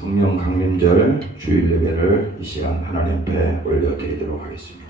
성령 강림절 주일 예배를 이 시간 하나님 앞에 올려드리도록 하겠습니다.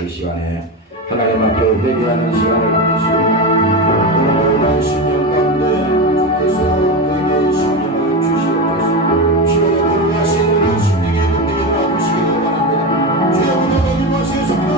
이 시간에 하나님 앞에 회개하는 시간을 갖겠습니다. 오늘 신령 가운데 주께서 회개의 신령을 주시옵소서. 주여 거룩하신 우리 신령의 분들이 나오시기를 바랍니다. 주여 오늘 임하시겠습니다.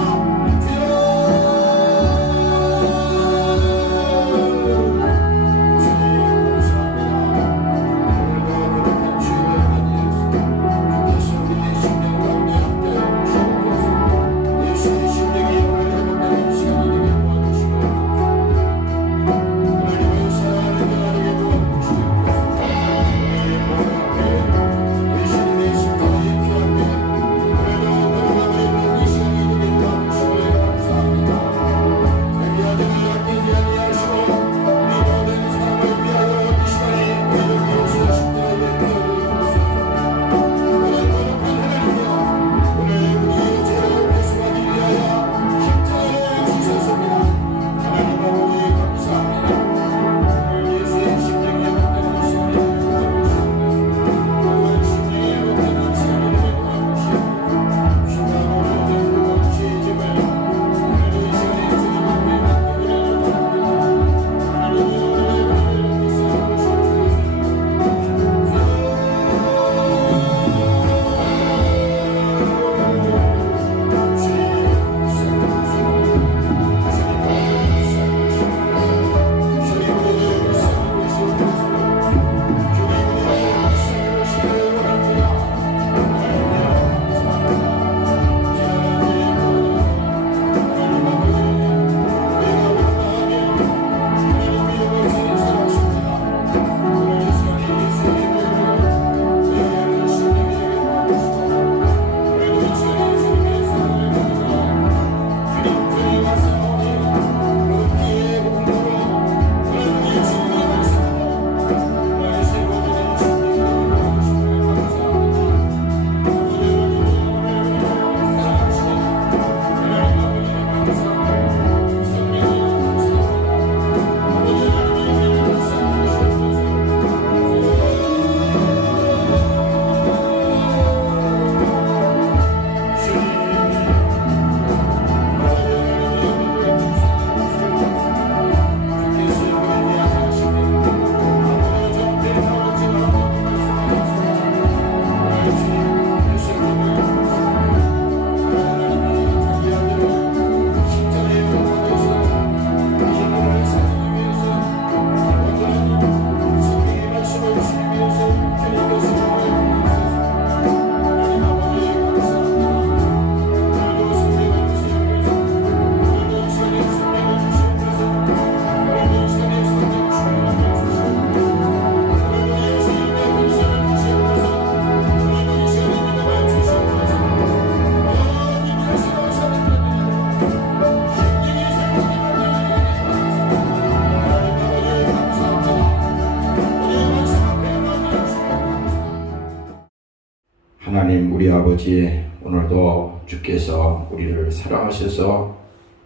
아버지, 오늘도 주께서 우리를 사랑하셔서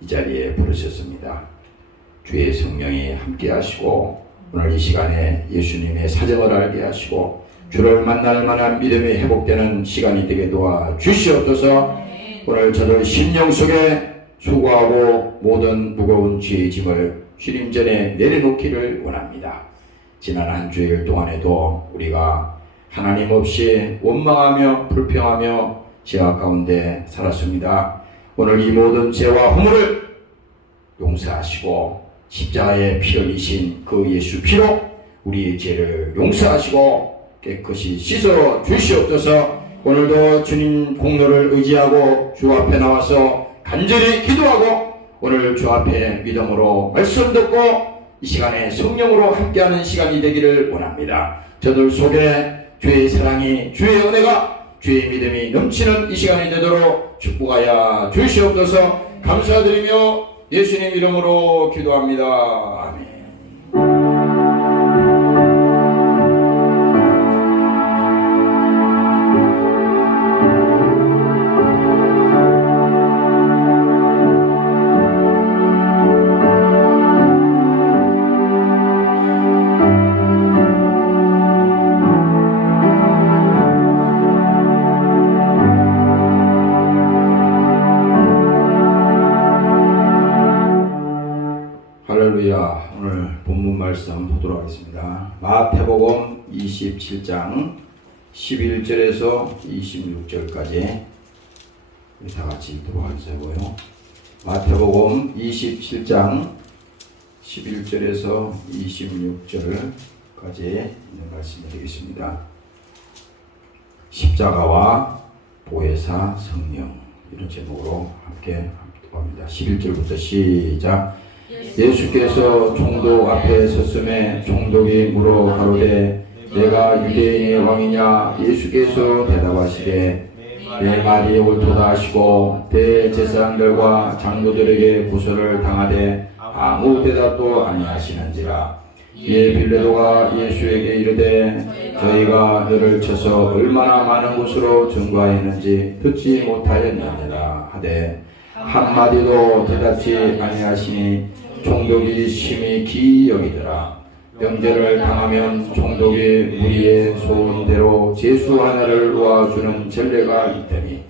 이 자리에 부르셨습니다. 주의 성령이 함께 하시고 오늘 이 시간에 예수님의 사정을 알게 하시고 주를 만날 만한 믿음이 회복되는 시간이 되게 도와 주시옵소서. 오늘 저들 심령 속에 수고하고 모든 무거운 죄의 짐을 주님 전에 내려놓기를 원합니다. 지난 한 주일 동안에도 우리가 하나님 없이 원망하며 불평하며 죄악 가운데 살았습니다. 오늘 이 모든 죄와 허물을 용서하시고 십자가에 피 흘리신 그 예수 피로 우리의 죄를 용서하시고 깨끗이 씻어 주시옵소서. 오늘도 주님 공로를 의지하고 주 앞에 나와서 간절히 기도하고 오늘 주 앞에 믿음으로 말씀 듣고 이 시간에 성령으로 함께하는 시간이 되기를 원합니다. 저들 속에 주의 사랑이, 주의 은혜가, 주의 믿음이 넘치는 이 시간이 되도록 축복하여 주시옵소서. 감사드리며 예수님 이름으로 기도합니다. 아멘. 할렐루야. 오늘 본문 말씀 보도록 하겠습니다. 마태복음 27장 11절에서 26절까지 우리 다 같이 읽도록 하자고요. 마태복음 27장 11절에서 26절까지 있는 말씀이 되겠습니다. 십자가와 보혜사 성령, 이런 제목으로 함께 합니다. 11절부터 시작. 예수께서 총독 앞에 섰음에 총독이 물어 가로되 내가 유대인의 왕이냐? 예수께서 대답하시되 내 말이 옳도다 하시고 대제사장들과 장로들에게 고소를 당하되 아무 대답도 아니하시는지라. 이에 빌라도가 예수에게 이르되 저희가 너를 쳐서 얼마나 많은 곳으로 증거하였는지 듣지 못하였느니라 하되 한마디도 대답지 아니하시니 총독이 심히 기이 여기더라. 명제를 당하면 총독이 무리의 소원대로 제수 하나를 놓아주는 전례가 있더니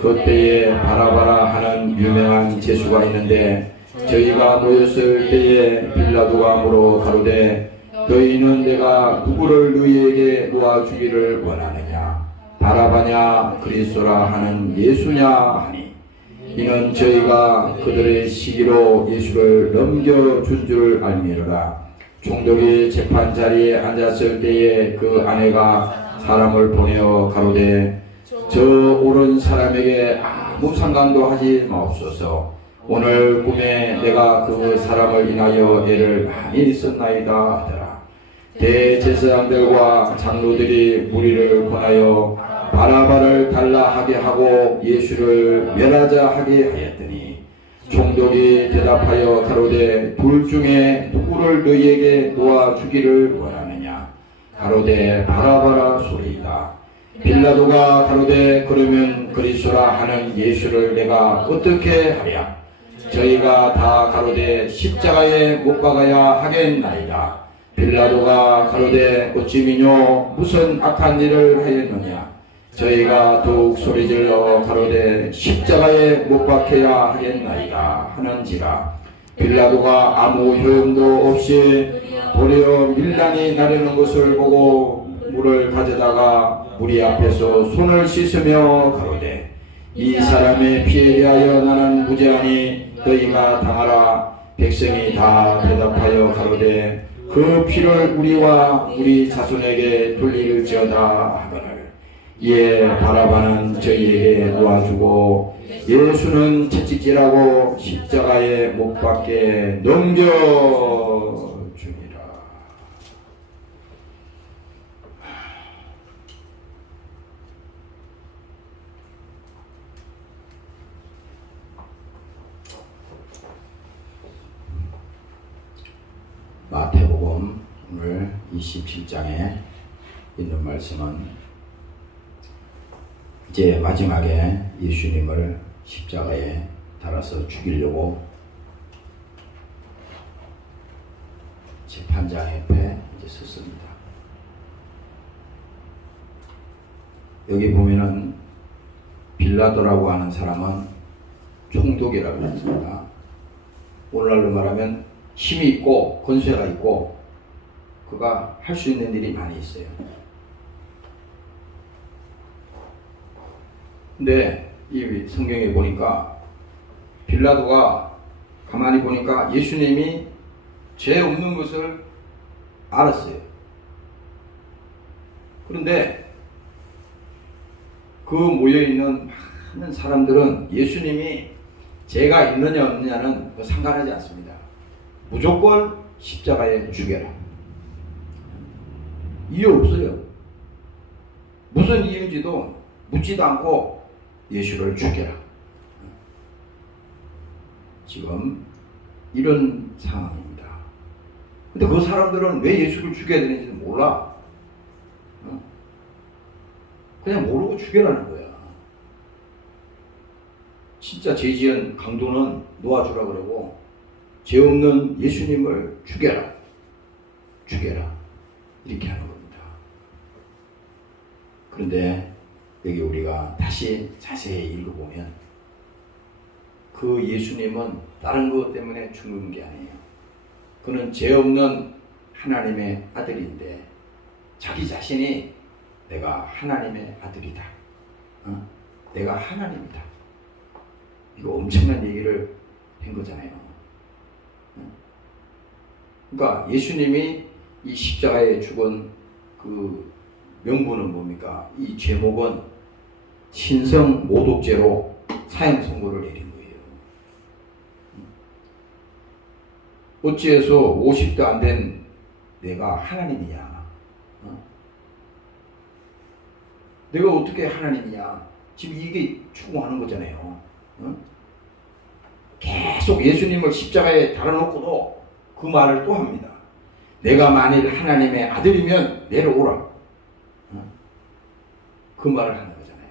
그때에 바라바라 하는 유명한 제수가 있는데 저희가 모였을 때에 빌라도가 물어 가로되 너희는 내가 누구를 너희에게 놓아주기를 원하느냐? 바라바냐 그리스도라 하는 예수냐 하니 이는 저희가 그들의 시기로 예수를 넘겨준 줄 알미로라. 총독이 재판 자리에 앉았을 때에 그 아내가 사람을 보내어 가로되 저 옳은 사람에게 아무 상관도 하지 마옵소서. 오늘 꿈에 내가 그 사람을 인하여 애를 많이 썼나이다 하더라. 대제사장들과 장로들이 무리를 권하여 바라바를 달라 하게 하고 예수를 멸하자 하게 하였더니 총독이 대답하여 가로되 둘 중에 누구를 너희에게 놓아주기를 원하느냐? 가로되 바라바라 소리이다. 빌라도가 가로되 그러면 그리스도라 하는 예수를 내가 어떻게 하랴? 저희가 다 가로되 십자가에 못 박아야 하겠나이다. 빌라도가 가로되 어찌 미뇨 무슨 악한 일을 하였느냐? 저희가 더욱 소리질러 가로되 십자가에 못 박혀야 하겠나이다 하는지라. 빌라도가 아무 효용도 없이 도리어 밀란이 나르는 것을 보고 물을 가져다가 무리 앞에서 손을 씻으며 가로되 이 사람의 피에 대하여 나는 무죄하니 너희가 당하라. 백성이 다 대답하여 가로되 그 피를 우리와 우리 자손에게 돌릴지어다 하거늘. 이에 바라바는 저희에게 놓아주고 예수는 채찍질하고 십자가에 못 박게 넘겨주니라. 마태복음 오늘 27장에 있는 말씀은 이제 마지막에 예수님을 십자가에 달아서 죽이려고 재판장 옆에 이제 섰습니다. 여기 보면은 빌라도라고 하는 사람은 총독이라고 했습니다. 오늘날로 말하면 힘이 있고 권세가 있고 그가 할 수 있는 일이 많이 있어요. 근데 이 성경에 보니까 빌라도가 가만히 보니까 예수님이 죄 없는 것을 알았어요. 그런데 그 모여있는 많은 사람들은 예수님이 죄가 있느냐 없느냐는 상관하지 않습니다. 무조건 십자가에 죽여라. 이유 없어요. 무슨 이유인지도 묻지도 않고 예수를 죽여라. 지금 이런 상황입니다. 근데 그 사람들은 왜 예수를 죽여야 되는지 몰라. 그냥 모르고 죽여라는 거야. 진짜 죄 지은 강도는 놓아주라 그러고 죄 없는 예수님을 죽여라. 죽여라. 이렇게 하는 겁니다. 그런데 여기 우리가 다시 자세히 읽어보면 그 예수님은 다른 것 때문에 죽는 게 아니에요. 그는 죄 없는 하나님의 아들인데 자기 자신이 내가 하나님의 아들이다. 내가 하나님이다. 이거 엄청난 얘기를 한 거잖아요. 그러니까 예수님이 이 십자가에 죽은 그 명분은 뭡니까? 이 제목은 신성 모독죄로 사형 선고를 내린 거예요. 어찌해서 50도 안 된 내가 하나님이냐? 내가 어떻게 하나님이냐? 지금 이게 추궁하는 거잖아요. 계속 예수님을 십자가에 달아놓고도 그 말을 또 합니다. 내가 만일 하나님의 아들이면 내려오라. 그 말을 하는 거잖아요.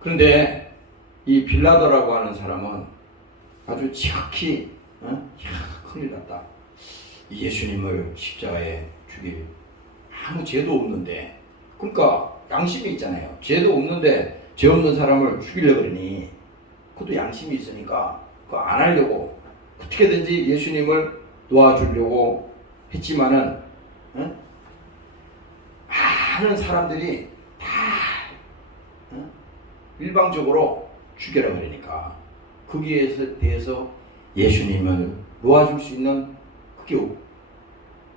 그런데 이 빌라도라고 하는 사람은 아주 지극히 큰일 났다. 예수님을 십자가에 죽일 아무 죄도 없는데, 그러니까 양심이 있잖아요. 죄도 없는데 죄 없는 사람을 죽이려고 그러니 그것도 양심이 있으니까 그거 안 하려고 어떻게든지 예수님을 놓아주려고 했지만은 많은 사람들이 다 일방적으로 죽여라 그러니까 거기에 대해서 예수님을 놓아줄 수 있는 그게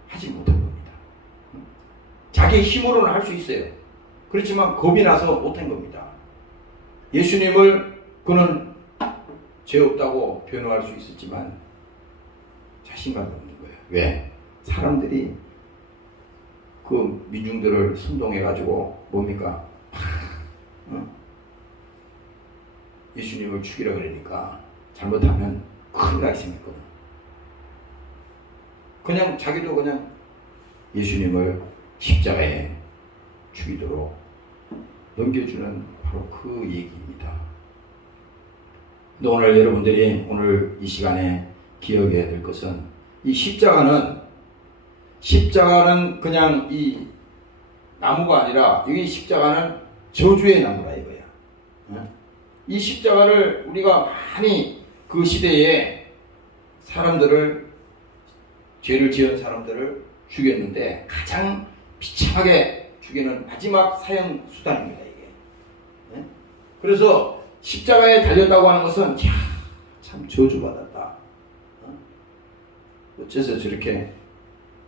하지 못한 겁니다. 자기 힘으로는 할 수 있어요. 그렇지만 겁이 나서 못한 겁니다. 예수님을 그는 죄 없다고 변호할 수 있었지만 자신감이 없는 거예요. 왜? 사람들이 그 민중들을 선동해가지고 뭡니까? 예수님을 죽이라 그러니까 잘못하면 큰일 나게 생겼거든. 그냥 자기도 그냥 예수님을 십자가에 죽이도록 넘겨주는 바로 그 얘기입니다. 근데 오늘 여러분들이 오늘 이 시간에 기억해야 될 것은 이 십자가는 그냥 이 나무가 아니라 이 십자가는 저주의 나무라 이거야. 이 십자가를 우리가 많이 그 시대에 사람들을 죄를 지은 사람들을 죽였는데 가장 비참하게 죽이는 마지막 사형 수단입니다 이게. 그래서 십자가에 달렸다고 하는 것은 참 저주받았다. 어째서 저렇게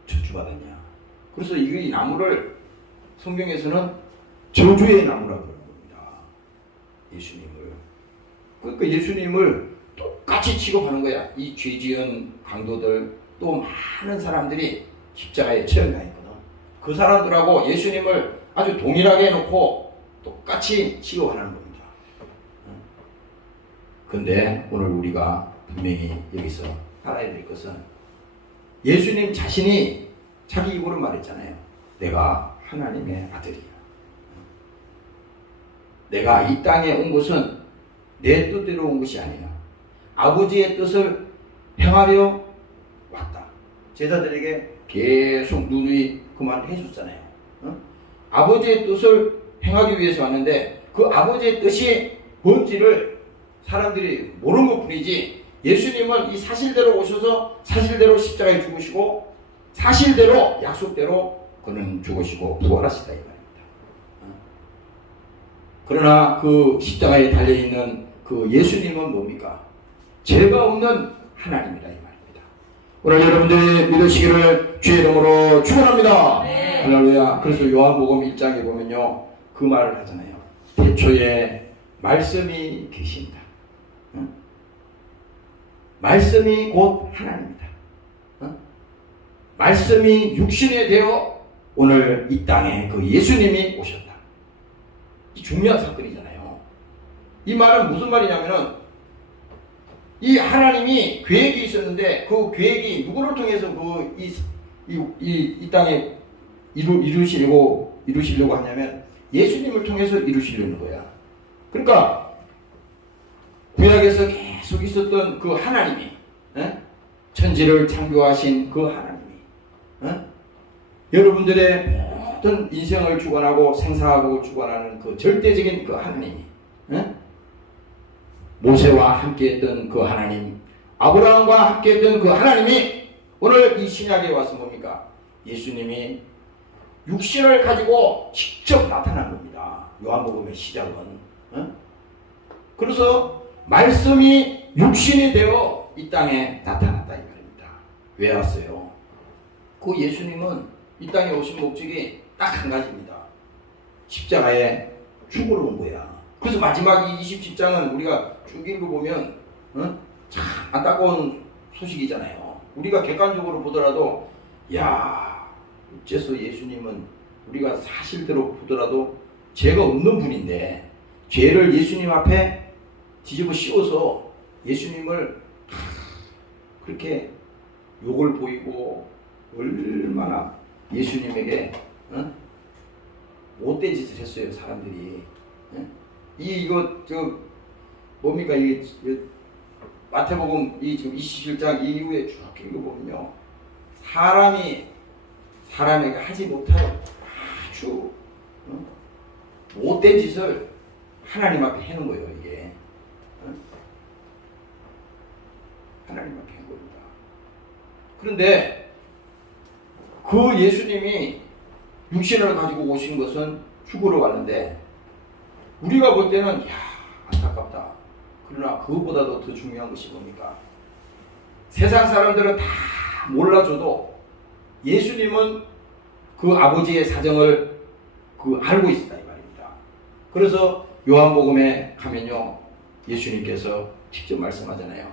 저주받았냐. 그래서 이 나무를 성경에서는 저주의 나무라고 그러는 겁니다. 예수님을. 그러니까 예수님을 똑같이 취급하는 거야. 이 죄지은 강도들 또 많은 사람들이 십자가에 처형나 있거든. 그 사람들하고 예수님을 아주 동일하게 해놓고 똑같이 취급하는 겁니다. 근데 오늘 우리가 분명히 여기서 알아야 될 것은 예수님 자신이 자기 입으로 말했잖아요. 내가 하나님의 아들이야. 내가 이 땅에 온 것은 내 뜻대로 온 것이 아니야. 아버지의 뜻을 행하려 왔다. 제자들에게 계속 누누이 그 말을 해줬잖아요. 아버지의 뜻을 행하기 위해서 왔는데 그 아버지의 뜻이 뭔지를 사람들이 모르는 것 뿐이지, 예수님은 이 사실대로 오셔서 사실대로 십자가에 죽으시고 사실대로 약속대로 그는 죽으시고 부활하시다 이 말입니다. 그러나 그 십자가에 달려있는 그 예수님은 뭡니까? 죄가 없는 하나님이다 이 말입니다. 오늘 여러분들이 믿으시기를 주의 이름으로 축원합니다. 네. 할렐루야. 그래서 요한복음 1장에 보면요 그 말을 하잖아요. 태초에 말씀이 계신다. 말씀이 곧 하나님이다. 말씀이 육신이 되어 오늘 이 땅에 그 예수님이 오셨다. 이 중요한 사건이잖아요. 이 말은 무슨 말이냐면은 이 하나님이 계획이 있었는데 그 계획이 누구를 통해서 이 땅에 이루시려고 하냐면 예수님을 통해서 이루시려는 거야. 그러니까 구약에서 계속 있었던 그 하나님이, 천지를 창조하신 그 하나님이, 여러분들의 모든 인생을 주관하고 생사하고 주관하는 그 절대적인 그 하나님이, 모세와 함께했던 그 하나님, 아브라함과 함께했던 그 하나님이 오늘 이 신약에 와서 뭡니까? 예수님이 육신을 가지고 직접 나타난 겁니다. 요한복음의 시작은. 그래서 말씀이 육신이 되어 이 땅에 나타났다 이 말입니다. 왜 왔어요? 그 예수님은 이 땅에 오신 목적이 딱 한 가지입니다. 십자가에 죽으러 온 거야. 그래서 마지막 이 27장은 우리가 쭉 읽어보면 참 안타까운 소식이잖아요. 우리가 객관적으로 보더라도 야, 어째서 예수님은 우리가 사실대로 보더라도 죄가 없는 분인데 죄를 예수님 앞에 뒤집어 씌워서 예수님을 그렇게 욕을 보이고 얼마나 예수님에게 못된 짓을 했어요 사람들이. 이거 뭡니까 이게 마태복음 이 지금 27장 이후에 쭉 읽어보면요 사람이 사람에게 하지 못할 아주 못된 짓을 하나님 앞에 해놓은 거예요 이게. 하나님 앞에 한 겁니다. 그런데 그 예수님이 육신을 가지고 오신 것은 죽으러 왔는데 우리가 볼 때는 야 안타깝다. 그러나 그것보다도 더 중요한 것이 뭡니까? 세상 사람들은 다 몰라줘도 예수님은 그 아버지의 사정을 알고 있었다 이 말입니다. 그래서 요한복음에 가면요 예수님께서 직접 말씀하잖아요.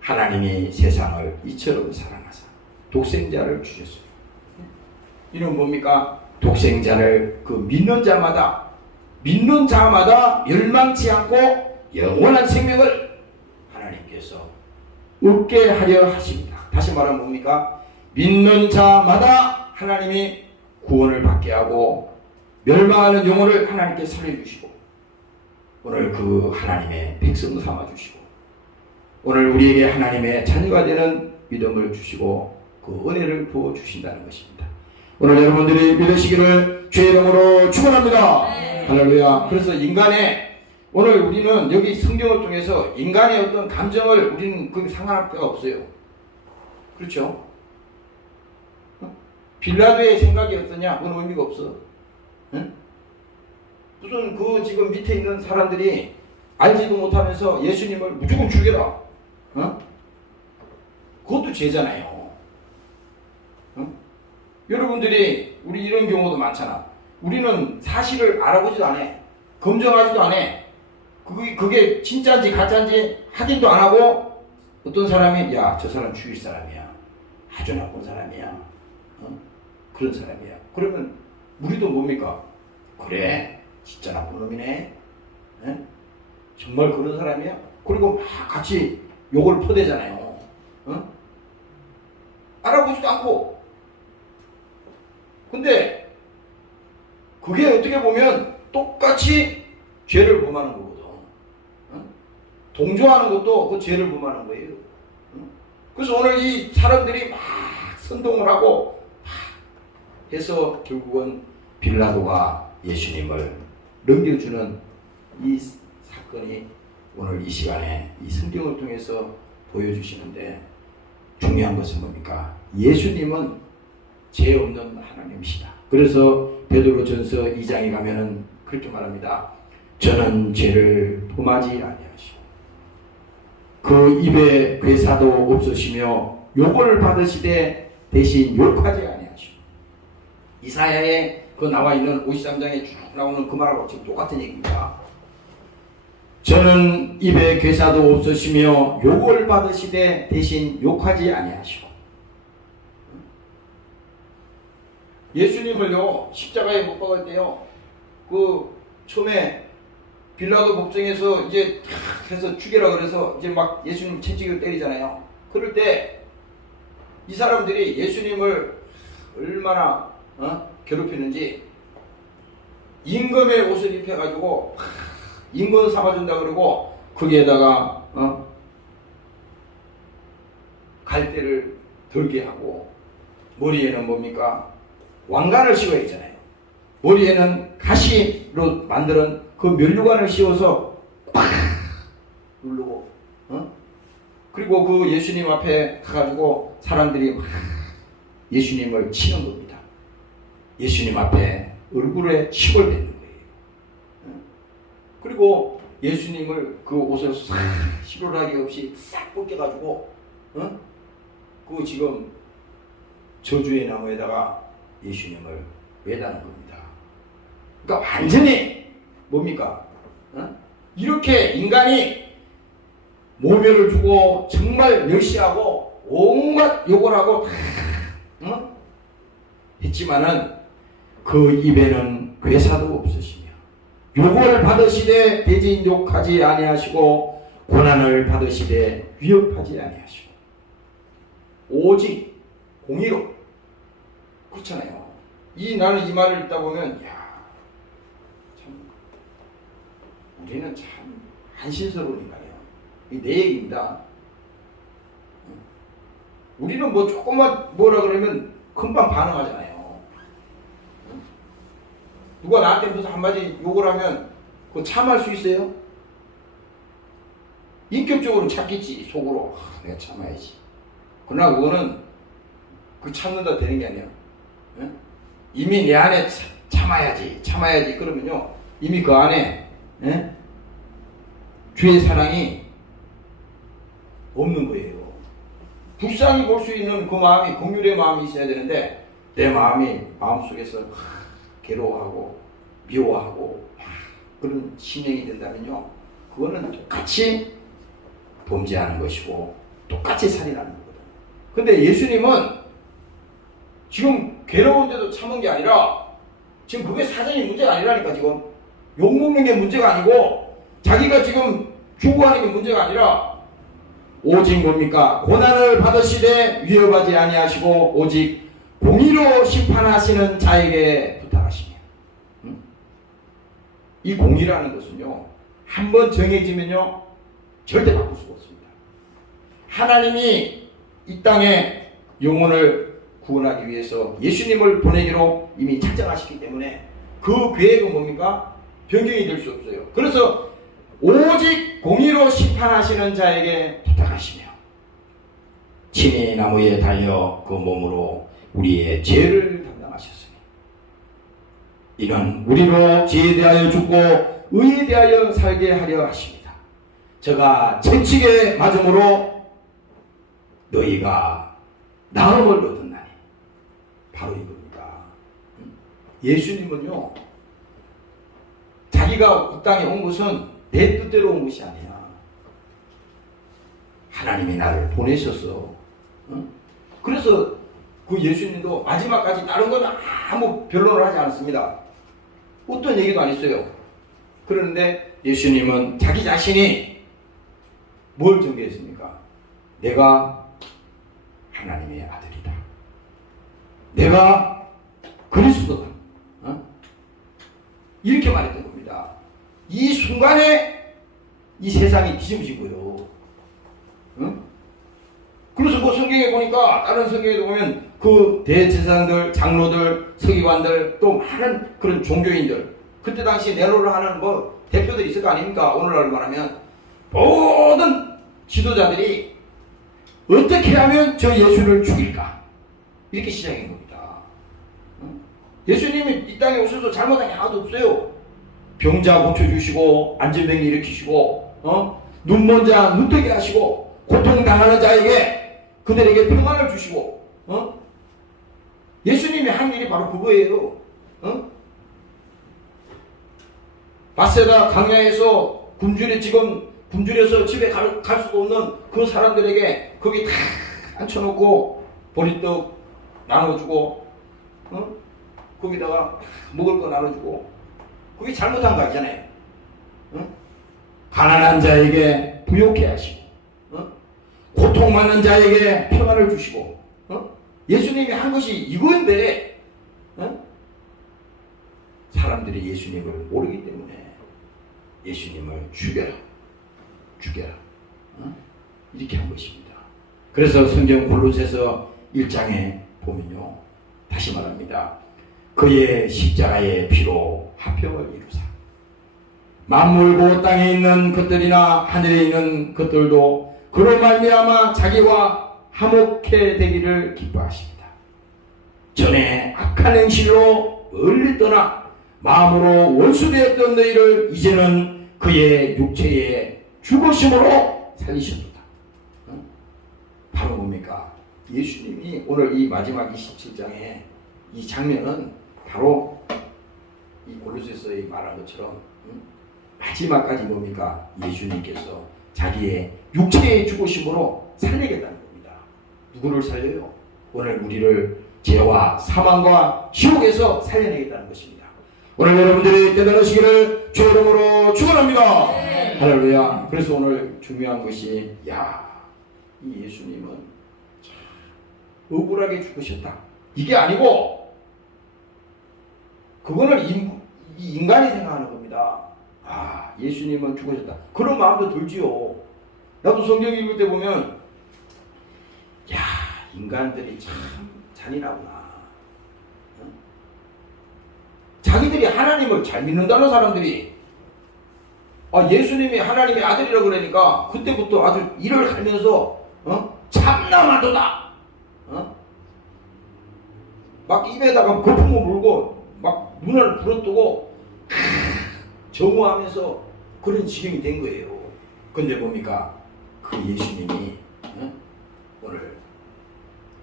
하나님이 세상을 이처럼 사랑하사 독생자를 주셨어요. 이는 뭡니까? 독생자를 믿는 자마다 멸망치 않고 영원한 생명을 하나님께서 얻게 하려 하십니다. 다시 말하면 뭡니까? 믿는 자마다 하나님이 구원을 받게 하고 멸망하는 영혼을 하나님께 살려주시고 오늘 그 하나님의 백성 삼아주시고 오늘 우리에게 하나님의 자녀가 되는 믿음을 주시고 그 은혜를 부어주신다는 것입니다. 오늘 여러분들이 믿으시기를 주의 이름으로 축원합니다. 할렐루야. 그래서 오늘 우리는 여기 성경을 통해서 인간의 어떤 감정을 우리는 그렇게 상관할 데가 없어요. 그렇죠? 빌라도의 생각이 어떠냐? 그건 의미가 없어. 무슨 지금 밑에 있는 사람들이 알지도 못하면서 예수님을 무조건 죽여라. 그것도 죄잖아요. 여러분들이 우리 이런 경우도 많잖아. 우리는 사실을 알아보지도 않아. 검증하지도 않아. 그게 진짜인지 가짜인지 확인도 안 하고 어떤 사람이 야, 저 사람 죽일 사람이야. 아주 나쁜 사람이야. 그런 사람이야. 그러면 우리도 뭡니까? 그래, 진짜 나쁜 놈이네. 정말 그런 사람이야? 그리고 막 같이 욕을 퍼대잖아요. 알아보지도 않고. 근데 그게 어떻게 보면 똑같이 죄를 범하는 거거든. 동조하는 것도 그 죄를 범하는 거예요. 그래서 오늘 이 사람들이 막 선동을 하고 막 해서 결국은 빌라도가 예수님을 넘겨주는 이 사건이 오늘 이 시간에 이 성경을 통해서 보여주시는데, 중요한 것은 뭡니까? 예수님은 죄 없는 하나님이시다. 그래서 베드로전서 2장에 가면은 그렇게 말합니다. 저는 죄를 범하지 아니하시고 그 입에 괴사도 없으시며 욕을 받으시되 대신 욕하지 아니하시고. 이사야에 그 나와 있는 53장에 쭉 나오는 그 말하고 지금 똑같은 얘기입니다. 저는 입에 괴사도 없으시며 욕을 받으시되 대신 욕하지 아니하시고. 예수님을요 십자가에 못 박을 때요, 그 처음에 빌라도 법정에서 이제 탁 해서 죽이라 그래서 이제 막 예수님 채찍을 때리잖아요. 그럴 때 이 사람들이 예수님을 얼마나 괴롭히는지, 임금의 옷을 입혀가지고 임금 삼아준다 그러고 거기에다가 갈대를 들게 하고, 머리에는 뭡니까? 왕관을 씌워야 있잖아요. 머리에는 가시로 만드는 그 면류관을 씌워서 팍 누르고, 그리고 그 예수님 앞에 가가지고 사람들이 막 예수님을 치는 겁니다. 예수님 앞에 얼굴에 침을 뱉는 거예요. 그리고 예수님을 그 옷을 싹 시로라기 없이 싹 벗겨가지고 그 지금 저주의 나무에다가 예수님을 매다는 겁니다. 그러니까 완전히 뭡니까? 이렇게 인간이 모멸을 주고 정말 멸시하고 온갖 욕을 하고 했지만은 그 입에는 괴사도 없으시며 욕을 받으시되 대신 욕하지 아니하시고 고난을 받으시되 위협하지 아니하시고 오직 공의로. 그렇잖아요. 나는 이 말을 읽다 보면 참 우리는 참 안신스러운 인간이에요. 이게 내 얘기입니다. 우리는 뭐 조금만 뭐라 그러면 금방 반응하잖아요. 누가 나한테 무슨 한마디 욕을 하면 그거 참을 수 있어요? 인격적으로 참겠지. 속으로 내가 참아야지. 그러나 그거는 그 참는다 되는 게 아니야. 이미 내 안에 참아야지 그러면요 이미 그 안에 주의 사랑이 없는 거예요. 불쌍히 볼 수 있는 그 마음이, 긍휼의 마음이 있어야 되는데 내 마음이 마음속에서 괴로워하고 미워하고 그런 심령이 된다면요, 그거는 똑같이 범죄하는 것이고 똑같이 살인하는 거거든. 근데 예수님은 지금 괴로운데도 참은 게 아니라, 지금 그게 사정이 문제가 아니라니까. 지금 욕먹는 게 문제가 아니고 자기가 지금 추구하는 게 문제가 아니라 오직 뭡니까? 고난을 받으시되 위협하지 아니하시고 오직 공의로 심판하시는 자에게 부탁하시며. 이 공의라는 것은요 한번 정해지면요 절대 바꿀 수가 없습니다. 하나님이 이 땅에 영혼을 구원하기 위해서 예수님을 보내기로 이미 작정하셨기 때문에 그 계획은 뭡니까? 변경이 될 수 없어요. 그래서 오직 공의로 심판하시는 자에게 부탁하시며 친히 나무에 달려 그 몸으로 우리의 죄를 담당하셨으니 이는 우리로 죄에 대하여 죽고 의에 대하여 살게 하려 하십니다. 저가 채찍에 맞음으로 너희가 나음을 얻었나니. 바로 이겁니다. 예수님은요 자기가 이 땅에 온 것은 내 뜻대로 온 것이 아니야. 하나님이 나를 보내셔서. 그래서 그 예수님도 마지막까지 다른 건 아무 변론을 하지 않았습니다. 어떤 얘기도 안 했어요. 그런데 예수님은 자기 자신이 뭘 전개했습니까? 내가 하나님의 아들이다. 내가 그리스도다. 이렇게 말했던 겁니다. 이 순간에 이 세상이 뒤집어진 거예요. 응? 그래서 그 성경에 보니까 다른 성경에 보면 그 대제사장들, 장로들, 서기관들 또 많은 그런 종교인들 그때 당시 네로를 하는 뭐 대표들이 있을 거 아닙니까? 오늘날로 말하면 모든 지도자들이 어떻게 하면 저 예수를 죽일까? 이렇게 시작한 겁니다. 응? 예수님이 이 땅에 오셔서 잘못한 게 하나도 없어요. 병자 고쳐주시고 안전병이 일으키시고 눈먼 자 눈뜨게 하시고 고통당하는 자에게 그들에게 평안을 주시고 예수님이 한 일이 바로 그거예요. 바세다 광야에서 굶주려서 집에 갈 수가 없는 그 사람들에게 거기 다 앉혀놓고 보리떡 나눠주고 거기다가 먹을 거 나눠주고 그게 잘못한 거 아니잖아요. 가난한 자에게 부욕해 하시고 고통받는 자에게 평안을 주시고 예수님이 한 것이 이거인데 사람들이 예수님을 모르기 때문에 예수님을 죽여라 이렇게 한 것입니다. 그래서 성경 골로새서 1장에 보면요 다시 말합니다. 그의 십자가의 피로 화평을 이루사 만물고 땅에 있는 것들이나 하늘에 있는 것들도 그로 말미암아 자기와 화목해 되기를 기뻐하십니다. 전에 악한 행실로 멀리 떠나 마음으로 원수되었던 너희를 이제는 그의 육체의 죽으심으로 살리셨도다. 바로 뭡니까? 예수님이 오늘 이 마지막 27장에 이 장면은 바로 이 골로새서에 말한 것처럼 마지막까지 뭡니까? 예수님께서 자기의 육체의 죽으심으로 살리겠다는 겁니다. 누구를 살려요? 오늘 우리를 죄와 사망과 지옥에서 살려내겠다는 것입니다. 오늘 여러분들이 깨달으시기를 주의 이름으로 축원합니다. 네. 할렐루야. 그래서 오늘 중요한 것이 이 예수님은 참 억울하게 죽으셨다. 이게 아니고 그거는 인간이 생각하는 겁니다. 예수님은 죽으셨다. 그런 마음도 들지요. 나도 성경 읽을 때 보면 인간들이 참 잔인하구나. 자기들이 하나님을 잘 믿는다는 사람들이 예수님이 하나님의 아들이라고 그러니까 그때부터 아주 이를 갈면서 참나마도다. 막 입에다가 거품을 물고 막 눈을 부릅뜨고 정오하면서 그런 지경이 된 거예요. 근데 뭡니까? 그 예수님이 오늘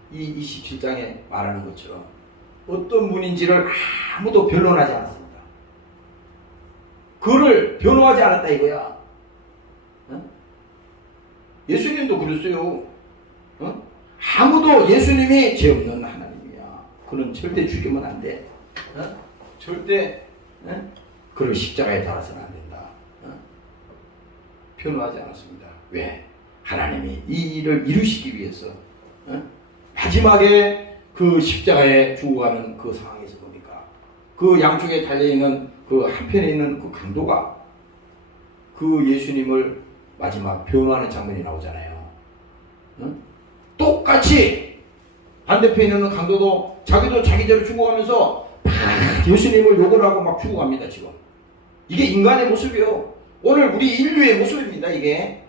이 27장에 말하는 것처럼 어떤 분인지를 아무도 변론하지 않았습니다. 그를 변호하지 않았다 이거야. 예수님도 그랬어요. 아무도 예수님이 죄 없는 하나님이야. 그는 절대 죽이면 안 돼. 절대 그를 십자가에 달아서는 안 된다. 변호하지 않았습니다. 왜? 하나님이 이 일을 이루시기 위해서 마지막에 그 십자가에 죽어가는 그 상황에서 뭡니까? 그 양쪽에 달려있는 그 한편에 있는 그 강도가 그 예수님을 마지막 변호하는 장면이 나오잖아요. 똑같이 반대편에 있는 강도도 자기도 자기대로 죽어가면서 예수님을 욕을 하고 막 죽어갑니다. 지금 이게 인간의 모습이요. 오늘 우리 인류의 모습입니다. 이게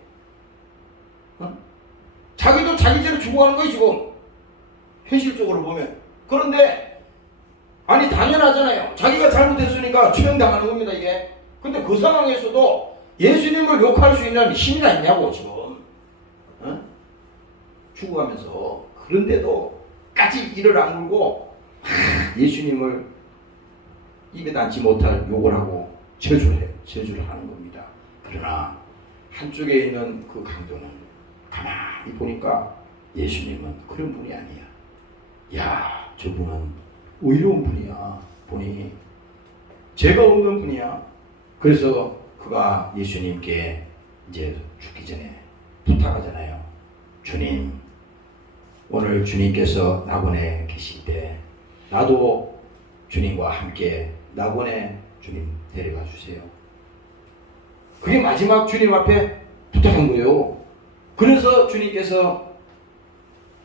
자기도 자기대로 죽어가는 거예요. 지금 현실적으로 보면. 그런데 아니 당연하잖아요. 자기가 잘못했으니까 처형당하는 겁니다. 이게. 근데 그 상황에서도 예수님을 욕할 수 있는 힘이나 있냐고 지금 죽어가면서. 그런데도 까지 이를 악물고 예수님을 입에 담지 못할 욕을 하고 저주를 하는 겁니다. 그러나 한쪽에 있는 그 강도는 가만히 보니까 예수님은 그런 분이 아니야. 저분은 의로운 분이야. 보니 죄가 없는 분이야. 그래서 그가 예수님께 이제 죽기 전에 부탁하잖아요. 주님, 오늘 주님께서 낙원에 계실 때 나도 주님과 함께 낙원에 주님 데려가 주세요. 그게 마지막 주님 앞에 부탁한 거예요. 그래서 주님께서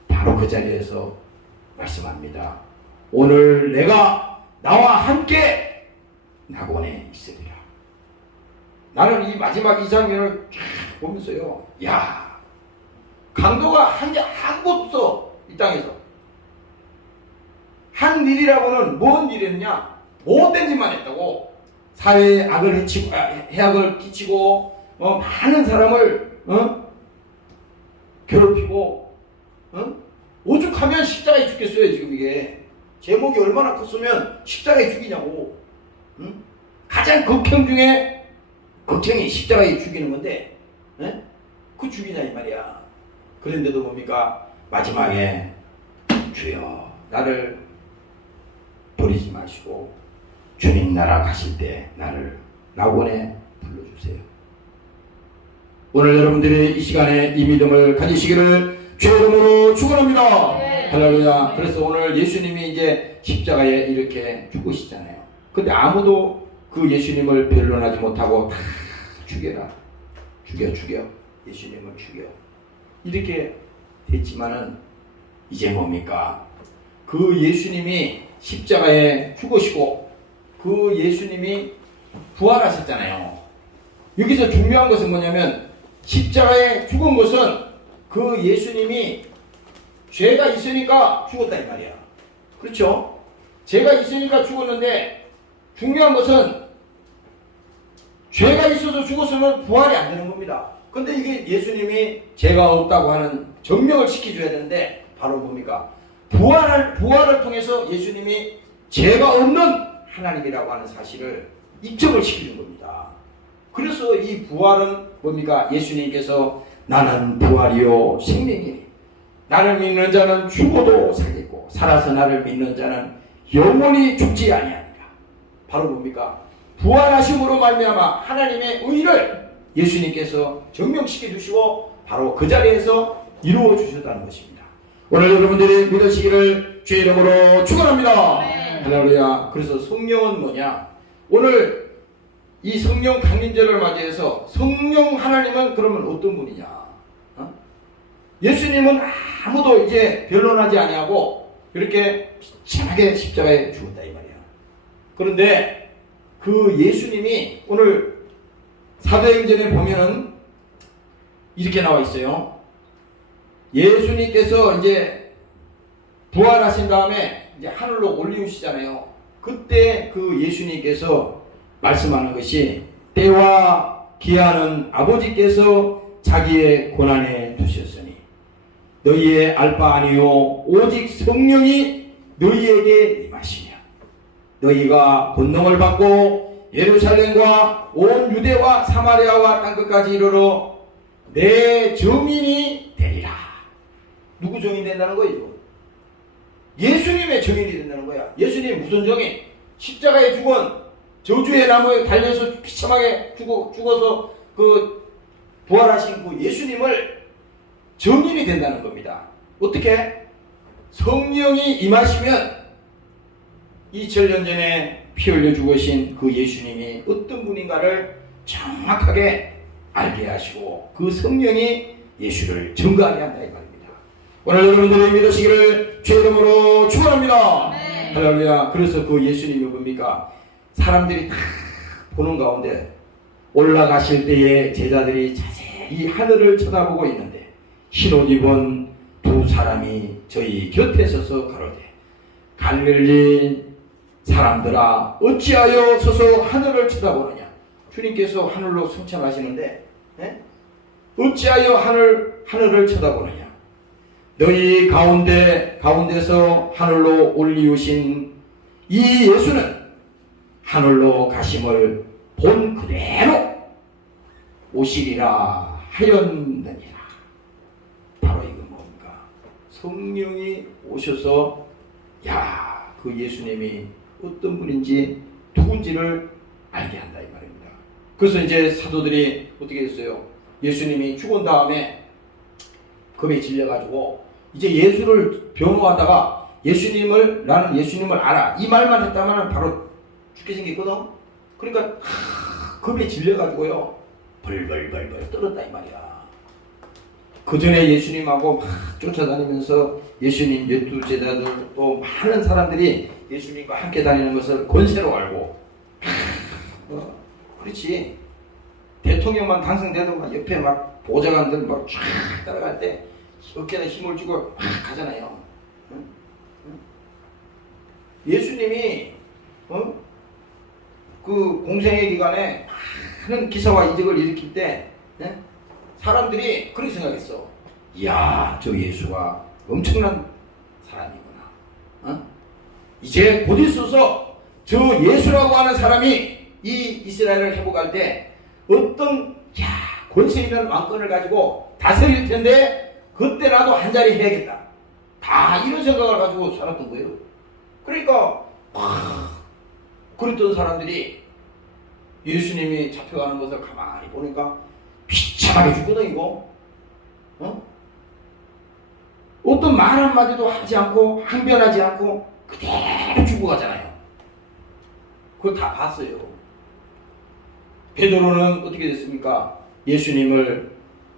바로 그 자리에서 말씀합니다. 오늘 내가 나와 함께 낙원에 있으리라. 나는 이 마지막 이 장면을 쫙 보면서요, 야, 강도가 한 곳 없어. 이 땅에서 한 일이라고는 뭔 일이었냐? 못된 짓만 했다고. 사회에 악을 해악을 끼치고 많은 사람을 괴롭히고 오죽하면 십자가에 죽겠어요. 지금 이게 제목이 얼마나 컸으면 십자가에 죽이냐고. 가장 극형 중에 극형이 십자가에 죽이는 건데 그 죽이냐 이 말이야. 그런데도 뭡니까? 마지막에 주여 나를 버리지 마시고 주님 나라 가실 때 나를 낙원에 불러주세요. 오늘 여러분들이 이 시간에 이 믿음을 가지시기를 주의 이름으로 축원합니다. 할렐루야. 그래서 오늘 예수님이 이제 십자가에 이렇게 죽으시잖아요. 근데 아무도 그 예수님을 변론하지 못하고 다 죽여라. 죽여. 예수님을 죽여. 이렇게 됐지만은 이제 뭡니까? 그 예수님이 십자가에 죽으시고 그 예수님이 부활하셨잖아요. 여기서 중요한 것은 뭐냐면 십자가에 죽은 것은 그 예수님이 죄가 있으니까 죽었다 이 말이야. 그렇죠? 죄가 있으니까 죽었는데 중요한 것은 죄가 있어서 죽었으면 부활이 안 되는 겁니다. 근데 이게 예수님이 죄가 없다고 하는 증명을 시켜줘야 되는데 바로 뭡니까? 부활을 통해서 예수님이 죄가 없는 하나님이라고 하는 사실을 입증을 시키는 겁니다. 그래서 이 부활은 뭡니까? 예수님께서 나는 부활이요 생명이니 나를 믿는 자는 죽어도 살겠고 살아서 나를 믿는 자는 영원히 죽지 아니하리라. 바로 뭡니까? 부활하심으로 말미암아 하나님의 의를 예수님께서 증명시켜 주시고 바로 그 자리에서 이루어 주셨다는 것입니다. 오늘 여러분들이 믿으시기를 주의 이름으로 축원합니다. 할렐루야. 그래서 성령은 뭐냐? 오늘 이 성령 강림절을 맞이해서 성령 하나님은 그러면 어떤 분이냐? 예수님은 아무도 이제 변론하지 아니하고 이렇게 비참하게 십자가에 죽었다 이 말이야. 그런데 그 예수님이 오늘 사도행전에 보면은 이렇게 나와 있어요. 예수님께서 이제 부활하신 다음에 이제 하늘로 올리우시잖아요. 그때 그 예수님께서 말씀하는 것이 때와 기한은 아버지께서 자기의 권한에 두셨으니 너희의 알바 아니요 오직 성령이 너희에게 임하시며 너희가 권능을 받고 예루살렘과 온 유대와 사마리아와 땅끝까지 이르러 내 증인이 되리라. 누구 증인이 된다는 거예요? 예수님의 증인이 된다는 거야. 예수님 무슨 증인? 십자가에 죽은 저주의 나무에 달려서 비참하게 죽어서 그 부활하신 그 예수님을 증인이 된다는 겁니다. 어떻게? 성령이 임하시면 2000년 전에 피 흘려 죽으신 그 예수님이 어떤 분인가를 정확하게 알게 하시고 그 성령이 예수를 증거하게 한다 이 말입니다. 오늘 여러분들이 믿으시기를 주의 이름으로 축원합니다. 할렐루야. 그래서 그 예수님이 뭡니까? 사람들이 다 보는 가운데 올라가실 때에 제자들이 자세히 하늘을 쳐다보고 있는데 흰옷 입은 두 사람이 저희 곁에 서서 가로되 갈릴리 사람들아 어찌하여 서서 하늘을 쳐다보느냐. 주님께서 하늘로 승천하시는데 어찌하여 하늘을 쳐다보느냐. 너희 가운데서 하늘로 올리우신 이 예수는 하늘로 가심을 본 그대로 오시리라 하였느니라. 바로 이거 뭡니까? 성령이 오셔서 그 예수님이 어떤 분인지 누군지를 알게 한다 이 말입니다. 그래서 이제 사도들이 어떻게 했어요? 예수님이 죽은 다음에 겁에 질려가지고 이제 예수를 변호하다가 나는 예수님을 알아 이 말만 했다면 바로 죽게 생겼거든. 그러니까 겁에 질려가지고요 벌벌벌벌 떨었다 이 말이야. 그 전에 예수님하고 막 쫓아다니면서 예수님 12제자들 또 많은 사람들이 예수님과 함께 다니는 것을 권세로 알고 그렇지. 대통령만 당선돼도 막 옆에 막 보좌관들 막 쫙 따라갈 때 어깨에 힘을 주고 막 가잖아요. 응? 응? 예수님이 그 공생의 기간에 많은 기사와 이적을 일으킬 때 사람들이 그렇게 생각했어. 이야, 저 예수가 엄청난 사람이구나. 이제 곧 있어서 저 예수라고 하는 사람이 이 이스라엘을 회복할 때 어떤 권세 있는 왕권을 가지고 다스릴 텐데 그때 나도 한 자리 해야겠다. 다 이런 생각을 가지고 살았던 거예요. 그러니까 그랬던 사람들이 예수님이 잡혀가는 것을 가만히 보니까 비참하게 죽거든 이거. 어떤 말 한마디도 하지 않고 항변하지 않고 그대로 죽고 가잖아요. 그거 다 봤어요. 베드로는 어떻게 됐습니까? 예수님을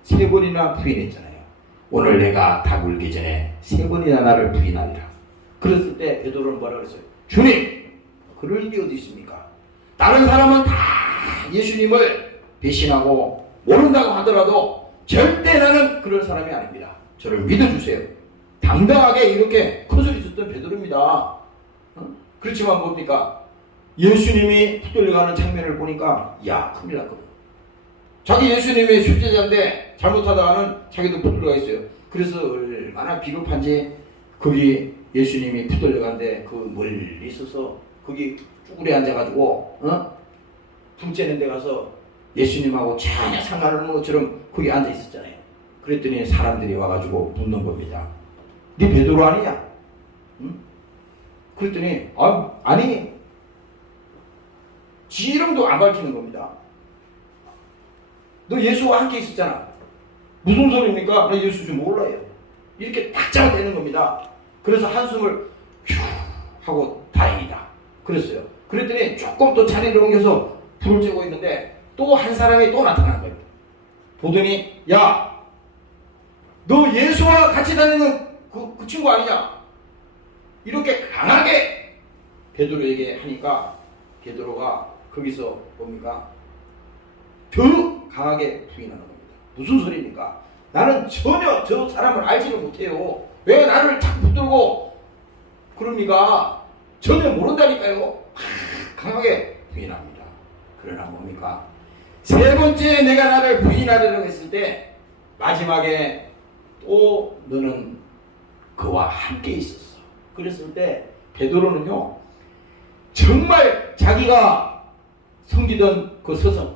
3번이나 부인했잖아요. 오늘 내가 다 굴기 전에 3번이나 나를 부인하리라. 그랬을 때 베드로는 뭐라 그랬어요? 주님, 그럴 일이 어디 있습니까? 다른 사람은 다 예수님을 배신하고 모른다고 하더라도 절대 나는 그런 사람이 아닙니다. 저를 믿어주세요. 당당하게 이렇게 커서리 있었던 베드로입니다. 그렇지만 뭡니까? 예수님이 붙들려가는 장면을 보니까 야, 큰일 났거든. 자기 예수님의 수제자인데 잘못하다가는 자기도 붙들려가 있어요. 그래서 얼마나 비겁한지 거기 예수님이 붙들려간데 그 멀리 있어서 거기 쭈그려 앉아가지고 불 쬐는 데 가서 예수님하고 전혀 상관없는 것처럼 거기 앉아 있었잖아요. 그랬더니 사람들이 와가지고 묻는 겁니다. 네 베드로 아니냐? 응? 그랬더니 아니 지 이름도 안 밝히는 겁니다. 너 예수와 함께 있었잖아. 무슨 소리입니까? 나 예수 좀 몰라요. 이렇게 딱 잡아대는 겁니다. 그래서 한숨을 휴 하고 다행이다 그랬어요. 그랬더니 조금 더 자리를 옮겨서 불을 쬐고 있는데 또 한 사람이 또 나타난 거예요. 보더니 야, 너 예수와 같이 다니는 그 친구 아니냐? 이렇게 강하게 베드로에게 하니까 베드로가 거기서 뭡니까? 더 강하게 부인하는 겁니다. 무슨 소리입니까? 나는 전혀 저 사람을 알지를 못해요. 왜 나를 자꾸 붙들고 그럽니까? 전혀 모른다니까요. 강하게 부인합니다. 그러나 뭡니까? 3번째 내가 나를 부인하려고 했을 때 마지막에 또 너는 그와 함께 있었어. 그랬을 때 베드로는요 정말 자기가 섬기던 그 스승,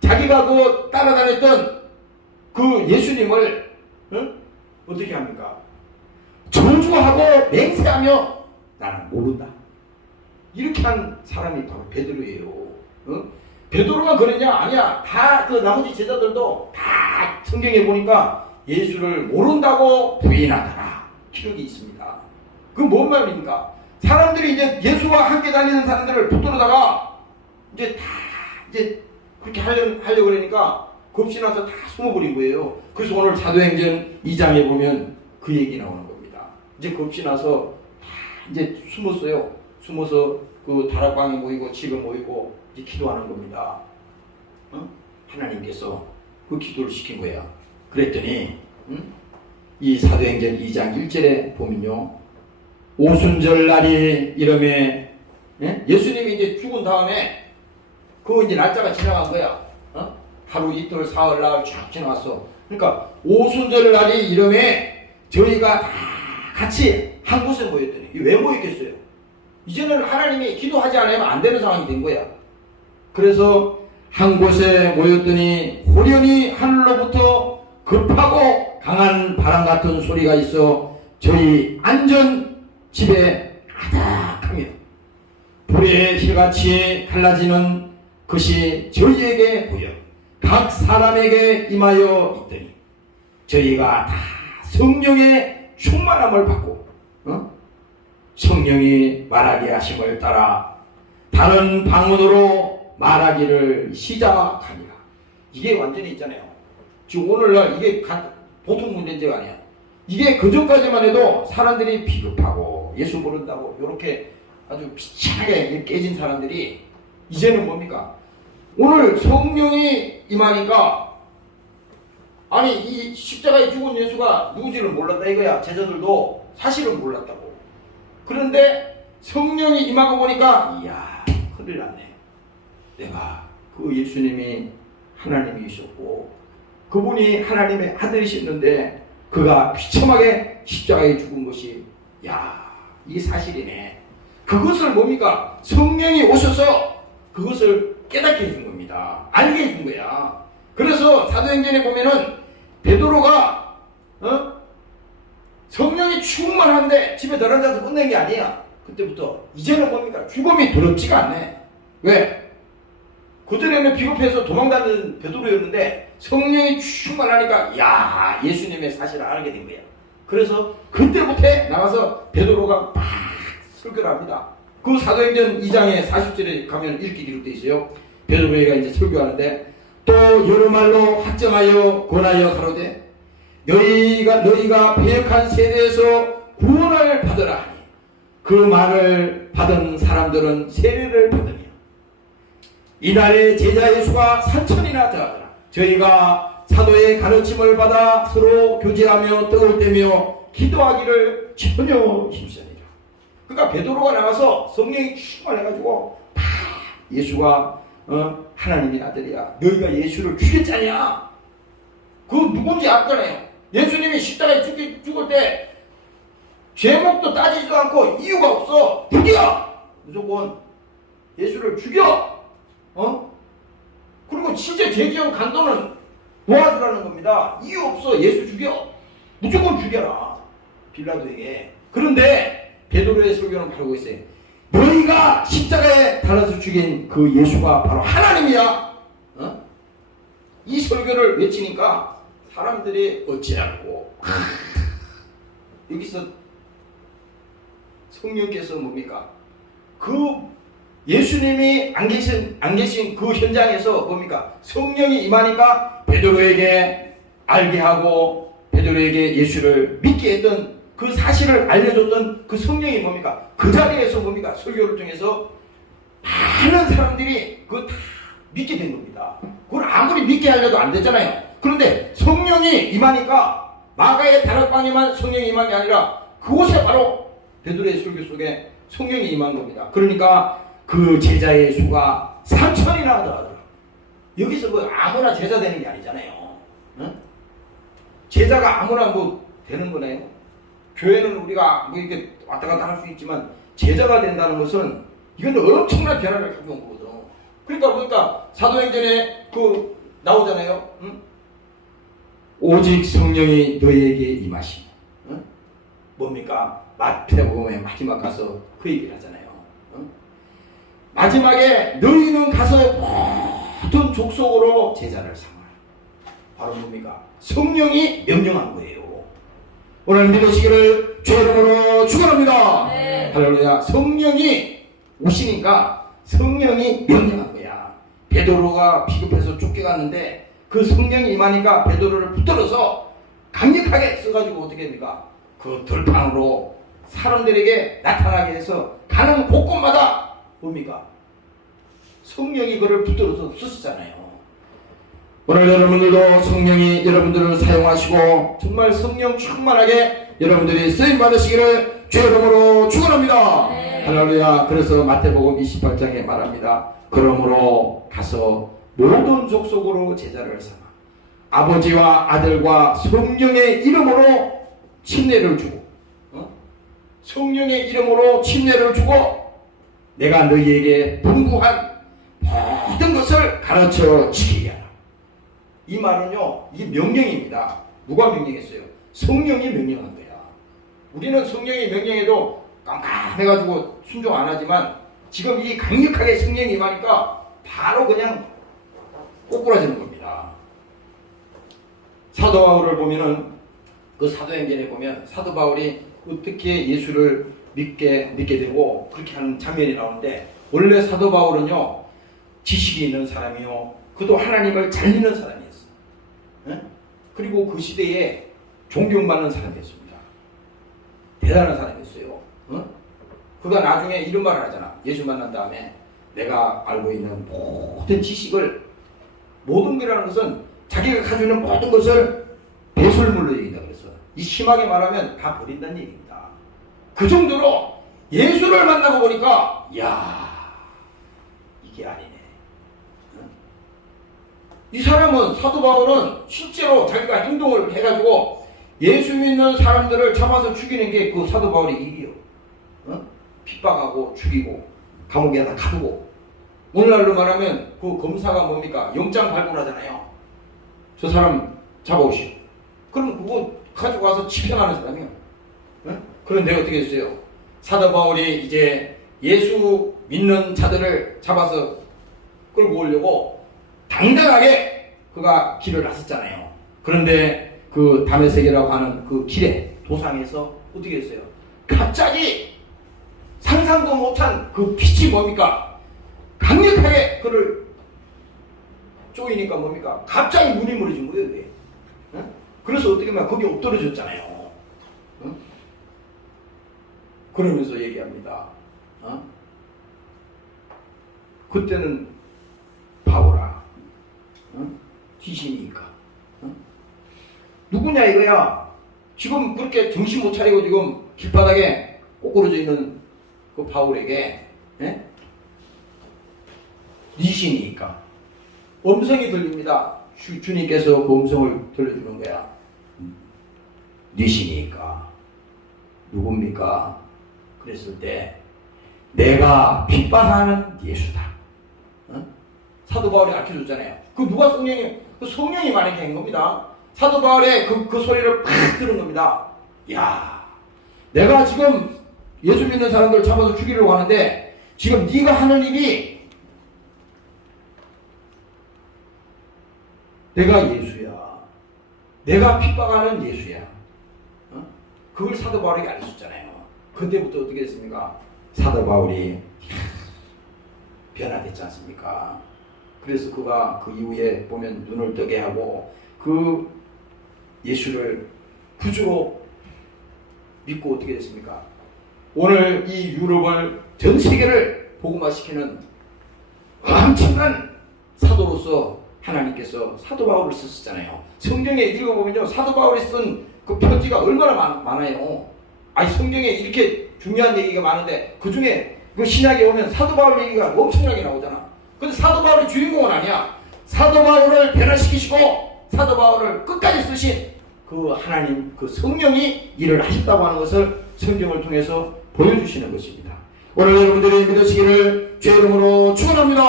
자기가 그 따라다녔던 그 예수님을 어떻게 합니까? 저주하고 맹세하며 나는 모른다. 이렇게 한 사람이 바로 베드로예요. 베드로가 그러냐? 아니야. 다 그 나머지 제자들도 다 성경에 보니까 예수를 모른다고 부인하더라. 기록이 있습니다. 그건 뭔 말입니까? 사람들이 이제 예수와 함께 다니는 사람들을 붙들어다가 이제 다 이제 그렇게 하려고 그러니까 겁이 나서 다 숨어버린 거예요. 그래서 오늘 사도행전 2장에 보면 그 얘기 나오는 겁니다. 이제 겁이 나서 다 이제 숨었어요. 숨어서 그 다락방에 모이고 집에 모이고 이제 기도하는 겁니다. 하나님께서 그 기도를 시킨 거야. 그랬더니 이 사도행전 2장 1절에 보면요. 오순절 날이 이름에 예수님이 이제 죽은 다음에 그 이제 날짜가 지나간 거야. 하루 이틀 사흘 나흘 쫙 지나갔어. 그러니까 오순절 날이 이름에 저희가 다 같이 한 곳에 모였더니 왜 모였겠어요? 이제는 하나님이 기도하지 않으면 안 되는 상황이 된 거야. 그래서 한 곳에 모였더니 호련히 하늘로부터 급하고 강한 바람 같은 소리가 있어 저희 안전 집에 가득하며 불의 힐같이 갈라지는 것이 저희에게 보여 각 사람에게 임하여 있더니 저희가 다 성령의 충만함을 받고 성령이 말하게 하심을 따라 다른 방언으로 말하기를 시작하니라. 이게 완전히 있잖아요. 지금 오늘날 이게 보통 문제가 아니야. 이게 그전까지만 해도 사람들이 비겁하고 예수 모른다고 이렇게 아주 비참하게 깨진 사람들이 이제는 뭡니까? 오늘 성령이 임하니까 아니 이 십자가에 죽은 예수가 누군지를 몰랐다 이거야. 제자들도 사실은 몰랐다고. 그런데 성령이 임하고 보니까 이야 큰일 났네. 내가 그 예수님이 하나님이셨고 그분이 하나님의 아들이셨는데 그가 비참하게 십자가에 죽은 것이 야 이게 사실이네. 그것을 뭡니까? 성령이 오셔서 그것을 깨닫게 해준 겁니다. 알게 해준 거야. 그래서 사도행전에 보면은 베드로가 성령이 충만한데 집에 들어앉아서 끝낸 게 아니야. 그때부터 이제는 뭡니까? 죽음이 두렵지가 않네. 왜? 그전에는 비겁해서 도망다니는 베드로였는데 성령이 충만하니까 야 예수님의 사실을 알게 된 거야. 그래서 그때부터 나와서 베드로가 막 설교를 합니다. 그 사도행전 2장에 40절에 가면 이렇게 기록되어 있어요. 베드로가 이제 설교하는데 또 여러 말로 확정하여 권하여 가로되 너희가 패역한 세대에서 구원을 받으라 하니 그 말을 받은 사람들은 세례를 받으며 이날에 제자 예수가 3,000이나 더하더라. 저희가 사도의 가르침을 받아 서로 교제하며 떡을 떼며 기도하기를 전혀 힘쓰니라. 그러니까 베드로가 나가서 성령이 충만해가지고 다 예수가 하나님의 아들이야. 너희가 예수를 죽였잖냐. 그 누군지 알잖아요. 예수님이 십자가에 죽을 때 제목도 따지지도 않고 이유가 없어. 죽여! 무조건 예수를 죽여! 그리고 진짜 죄지은 간도는 도와주라는 겁니다. 이유 없어. 예수 죽여. 무조건 죽여라. 빌라도에게. 그런데 베드로의 설교는 바로 있어요. 너희가 십자가에 달아서 죽인 그 예수가 바로 하나님이야. 이 설교를 외치니까 사람들이 어찌하고 여기서 성령께서 뭡니까? 그 예수님이 안 계신 그 현장에서 뭡니까? 성령이 임하니까 베드로에게 알게 하고 베드로에게 예수를 믿게 했던 그 사실을 알려줬던 그 성령이 뭡니까? 그 자리에서 뭡니까? 설교를 통해서 많은 사람들이 그거 다 믿게 된 겁니다. 그걸 아무리 믿게 하려도 안 되잖아요. 그런데 성령이 임하니까 마가의 다락방에만 성령이 임한 게 아니라 그곳에 바로 베드로의 설교 속에 성령이 임한 겁니다. 그러니까 그 제자의 수가 3,000이나 하더라고요. 여기서 뭐 아무나 제자 되는 게 아니잖아요. 응? 제자가 아무나 뭐 되는 거네요. 교회는 우리가 뭐 이렇게 왔다 갔다 할 수 있지만 제자가 된다는 것은 이건 엄청난 변화를 가져온 거거든. 그러니까 사도행전에 그 나오잖아요. 응? 오직 성령이 너희에게 임하시고, 응? 뭡니까? 마태복음의 마지막 가서 그 얘기를 하잖아요. 응? 마지막에 너희는 가서 모든 족속으로 제자를 삼아라. 바로 뭡니까? 성령이 명령한 거예요. 오늘 믿으시기를 주 이름으로 축원합니다. 네. 할렐루야. 성령이 오시니까 성령이 명령한 거야. 베드로가 비급해서 쫓겨갔는데 그 성령이 임하니까 베드로를 붙들어서 강력하게 써가지고 어떻게 됩니까? 그 들판으로 사람들에게 나타나게 해서 가는 곳곳마다 뭡니까? 성령이 그를 붙들어서 쓰시잖아요. 오늘 여러분들도 성령이 여러분들을 사용하시고 정말 성령 충만하게 여러분들이 쓰임 받으시기를 주 이름으로 축원합니다. 네. 할렐루야. 그래서 마태복음 28장에 말합니다. 그러므로 가서 모든 족속으로 제자를 삼아 아버지와 아들과 성령의 이름으로 침례를 주고 성령의 이름으로 침례를 주고 내가 너희에게 분부한 모든 것을 가르쳐 지키게 하라. 이 말은요, 이게 명령입니다. 누가 명령했어요? 성령이 명령한 거야. 우리는 성령이 명령해도 깜깜해가지고 순종 안 하지만 지금 이 강력하게 성령이 임하니까 바로 그냥 꼬꾸라지는 겁니다. 사도 바울을 보면은 그 사도행전에 보면 사도 바울이 어떻게 예수를 믿게 되고 그렇게 하는 장면이 나오는데 원래 사도 바울은요 지식이 있는 사람이요 그도 하나님을 잘 믿는 사람이었어요. 예? 그리고 그 시대에 존경받는 사람이었습니다. 대단한 사람이었어요. 그가 나중에 이런 말을 하잖아. 예수 만난 다음에 내가 알고 있는 모든 지식을, 모든 거라는 것은 자기가 가지고 있는 모든 것을 배설물로 얘기한다 그랬어. 이 심하게 말하면 다 버린다는 얘기입니다. 그 정도로 예수를 만나고 보니까 이게 아니네. 이 사람은, 사도 바울은 실제로 자기가 행동을 해가지고 예수 믿는 사람들을 잡아서 죽이는 게 그 사도 바울의 일이요. 핍박하고 죽이고 감옥에다 가두고, 오늘날로 말하면 그 검사가 뭡니까? 영장 발부하잖아요. 저 사람 잡아오시오. 그럼 그거 가지고 와서 집행하는 사람이요. 그런데 어떻게 했어요? 사도 바울이 이제 예수 믿는 자들을 잡아서 끌고 오려고 당당하게 그가 길을 나섰잖아요. 그런데 그 다메섹이라고 하는 그 길에 도상에서 어떻게 했어요? 갑자기 상상도 못한 그 빛이 뭡니까? 강력하게 그를 쪼이니까 뭡니까? 갑자기 눈이 멀어진 거예요. 그게. 그래서 어떻게 보면 거기 엎드러졌잖아요. 그러면서 얘기합니다. 그때는 바보라. 귀신이니까. 누구냐 이거야. 지금 그렇게 정신 못 차리고 지금 길바닥에 꼬꾸러져 있는 그 바울에게 귀신이니까 음성이 들립니다. 주님께서 그 음성을 들려주는 거야. 귀신이니까 누굽니까? 그랬을 때 내가 핍박하는 예수다. 사도 바울이 알려줬잖아요. 그 누가 성령이, 그 성령이 말하게 한 겁니다. 사도 바울의 그 소리를 팍 들은 겁니다. 내가 지금 예수 믿는 사람들 잡아서 죽이려고 하는데 지금 네가 하는 일이 내가 예수야. 내가 핍박하는 예수야. 그걸 사도 바울에게 알려줬잖아요. 그때부터 어떻게 됐습니까? 사도 바울이 변화됐지 않습니까? 그래서 그가 그 이후에 보면 눈을 뜨게 하고 그 예수를 구주로 믿고 어떻게 됐습니까? 오늘 이 유럽을, 전 세계를 복음화시키는 엄청난 사도로서 하나님께서 사도 바울을 썼잖아요. 성경에 읽어보면요, 사도 바울이 쓴 그 편지가 얼마나 많아요. 성경에 이렇게 중요한 얘기가 많은데 그 중에 그 신약에 오면 사도 바울 얘기가 엄청나게 나오잖아. 근데 사도 바울이 주인공은 아니야. 사도 바울을 변화시키시고 사도 바울을 끝까지 쓰신 그 하나님, 그 성령이 일을 하셨다고 하는 것을 성경을 통해서 보여주시는 것입니다. 오늘 여러분들이 믿으시기를 주의 이름으로 축원합니다.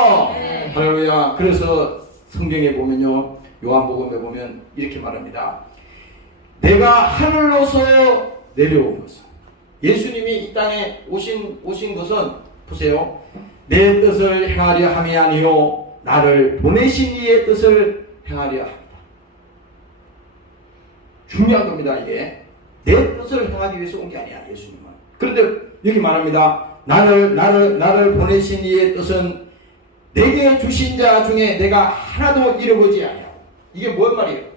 할렐루야. 그래서 성경에 보면요, 요한복음에 보면 이렇게 말합니다. 내가 하늘로서 내려온 것은, 예수님이 이 땅에 오신 것은 보세요. 내 뜻을 행하려 함이 아니요 나를 보내신 이의 뜻을 행하려 합니다. 중요한 겁니다. 이게 내 뜻을 행하기 위해서 온 게 아니야, 예수님은. 그런데 여기 말합니다. 나를 보내신 이의 뜻은 내게 주신 자 중에 내가 하나도 잃어보지 아니하고. 이게 뭔 말이에요?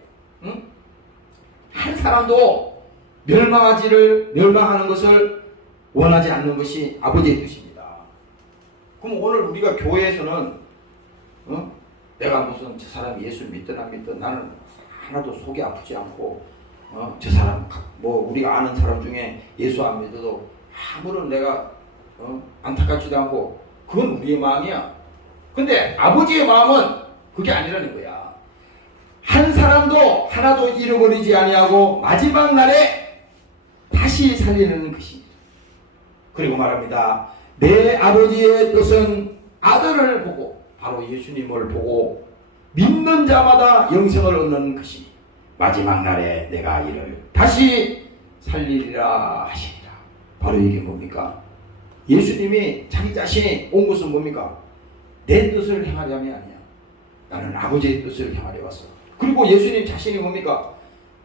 한 사람도 멸망하는 것을 원하지 않는 것이 아버지의 뜻입니다. 그럼 오늘 우리가 교회에서는 내가 무슨 저 사람이 예수를 믿든 안 믿든 나는 하나도 속이 아프지 않고 저 사람 뭐 우리가 아는 사람 중에 예수 안 믿어도 아무런 내가 안타깝지도 않고, 그건 우리의 마음이야. 근데 아버지의 마음은 그게 아니라는 거야. 한 사람도 하나도 잃어버리지 아니하고 마지막 날에 다시 살리는 것입니다. 그리고 말합니다. 내 아버지의 뜻은 아들을 보고, 바로 예수님을 보고 믿는 자마다 영생을 얻는 것이 마지막 날에 내가 이를 다시 살리리라 하시니라. 바로 이게 뭡니까? 예수님이 자기 자신이 온 것은 뭡니까? 내 뜻을 행하려면 아니야. 나는 아버지의 뜻을 행하려 왔어. 그리고 예수님 자신이 뭡니까?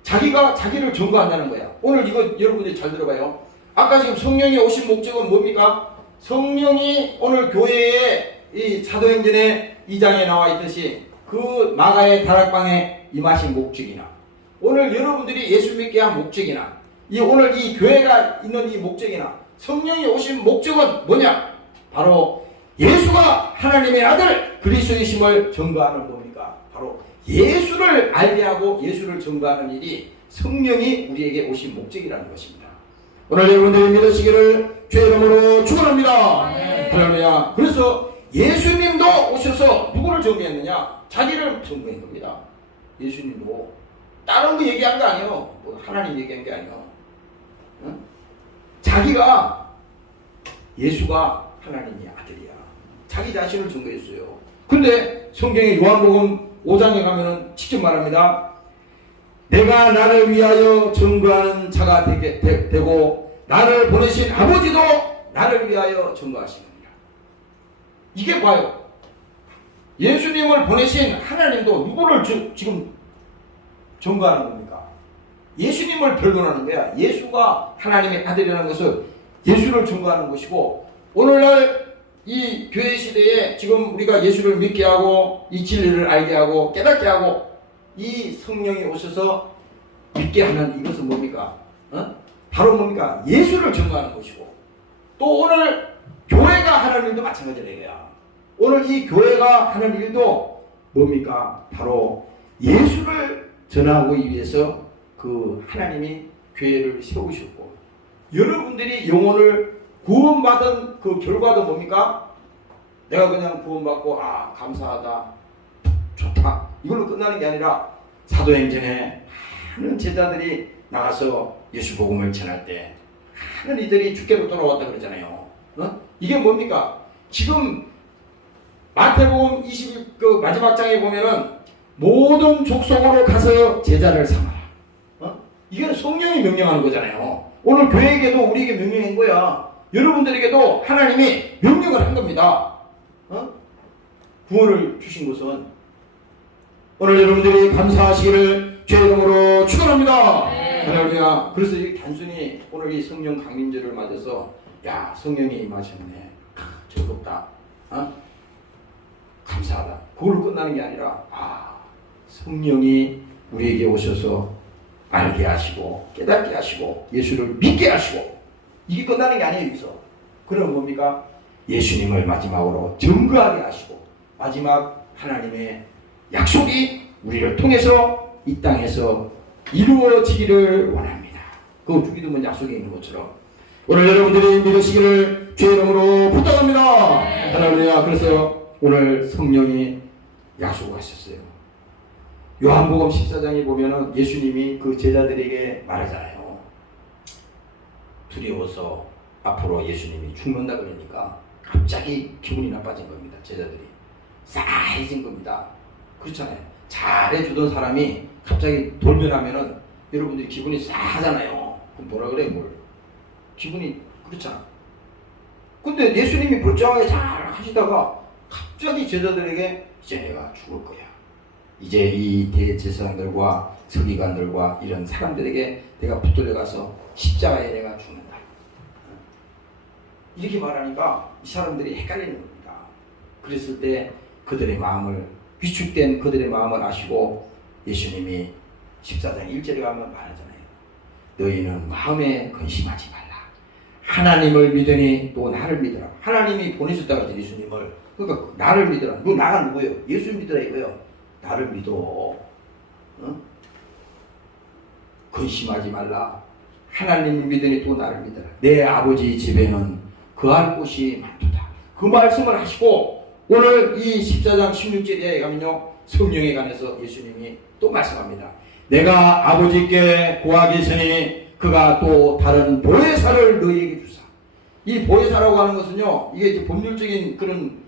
자기가 자기를 증거한다는 거야. 오늘 이거 여러분들이 잘 들어봐요. 아까 지금 성령이 오신 목적은 뭡니까? 성령이 오늘 교회에 이 사도행전의 2장에 나와 있듯이 그 마가의 다락방에 임하신 목적이나 오늘 여러분들이 예수 믿게 한 목적이나 오늘 이 교회가 있는 이 목적이나 성령이 오신 목적은 뭐냐? 바로 예수가 하나님의 아들 그리스도이심을 증거하는 겁니까? 바로 예수를 알게 하고 예수를 증거하는 일이 성령이 우리에게 오신 목적이라는 것입니다. 오늘 여러분들이 믿으시기를 주의 이름으로 축원합니다. 할렐루야. 그래서 예수님도 오셔서 누구를 증거했느냐? 자기를 증거한 겁니다. 예수님도 다른 거 얘기한 거 아니에요. 뭐 하나님 얘기한 게 아니에요. 응? 자기가 예수가 하나님의 아들이야. 자기 자신을 증거했어요. 그런데 성경의 요한복음 5장에 가면은 직접 말합니다. 내가 나를 위하여 증거하는 자가 되고 나를 보내신 아버지도 나를 위하여 증거하시느니라. 이게 봐요. 예수님을 보내신 하나님도 누구를 지금 증거하는 겁니까? 예수님을 변론하는 거야. 예수가 하나님의 아들이라는 것을 예수를 증거하는 것이고, 오늘날 이 교회 시대에 지금 우리가 예수를 믿게 하고 이 진리를 알게 하고 깨닫게 하고 이 성령이 오셔서 믿게 하는 이것은 뭡니까? 바로 뭡니까? 예수를 증거하는 것이고, 또 오늘 교회가 하는 일도 마찬가지라 이거야. 오늘 이 교회가 하는 일도 뭡니까? 바로 예수를 전하기 위해서 그 하나님이 교회를 세우셨고, 여러분들이 영혼을 구원받은 그 결과도 뭡니까? 내가 그냥 구원받고 감사하다, 좋다, 이걸로 끝나는 게 아니라 사도행전에 많은 제자들이 나가서 예수 복음을 전할 때 많은 이들이 주께로 돌아왔다 그러잖아요. 이게 뭡니까? 지금 마태복음 20 그 마지막 장에 보면은 모든 족속으로 가서 제자를 삼아라. 이게 성령이 명령하는 거잖아요. 오늘 교회에게도 우리에게 명령한 거야. 여러분들에게도 하나님이 명령을 한 겁니다. 구원을 주신 것은 오늘 여러분들이 감사하시기를 주의 이름으로 축원합니다. 할렐루야. 그래서 단순히 오늘 이 성령 강림절을 맞아서 야, 성령이 임하셨네, 즐겁다, 감사하다, 그걸로 끝나는 게 아니라 성령이 우리에게 오셔서 알게 하시고 깨닫게 하시고 예수를 믿게 하시고, 이게 끝나는 게 아니에요. 여기서 그럼 뭡니까? 예수님을 마지막으로 증거하게 하시고 마지막 하나님의 약속이 우리를 통해서 이 땅에서 이루어지기를 원합니다. 그 주기도문 약속에 있는 것처럼 오늘 여러분들이 믿으시기를 주의 이름으로 부탁합니다. 할렐루야. 그래서 오늘 성령이 약속하셨어요. 요한복음 14장에 보면은 예수님이 그 제자들에게 말하잖아요. 두려워서 앞으로 예수님이 죽는다 그러니까 갑자기 기분이 나빠진 겁니다. 제자들이 싸해진 겁니다. 그렇잖아요. 잘해주던 사람이 갑자기 돌변하면은 여러분들이 기분이 싸하잖아요. 그럼 뭐라 그래? 뭘 기분이 그렇잖아. 근데 예수님이 멀쩡하게 잘 하시다가 갑자기 제자들에게 이제 내가 죽을 거야, 이제 이 대제사장들과 서기관들과 이런 사람들에게 내가 붙들려 가서 십자가에 내가 죽는다, 이렇게 말하니까 이 사람들이 헷갈리는 겁니다. 그랬을 때 그들의 마음을, 위축된 그들의 마음을 아시고 예수님이 14장 1절에 가면 말하잖아요. 너희는 마음에 근심하지 말라. 하나님을 믿으니 또 나를 믿으라. 하나님이 보내셨다고 하죠, 예수님을. 그러니까 나를 믿으라. 너 나가 누구예요? 예수 믿으라 이거예요. 나를 믿어. 근심하지 말라. 하나님을 믿으니 또 나를 믿으라. 내 아버지 집에는 거할 곳이 많도다. 그 말씀을 하시고 오늘 이 14장 16절에 가면요, 성령에 관해서 예수님이 또 말씀합니다. 내가 아버지께 구하겠으니 그가 또 다른 보혜사를 너희에게 주사. 이 보혜사라고 하는 것은요, 이게 이제 법률적인 그런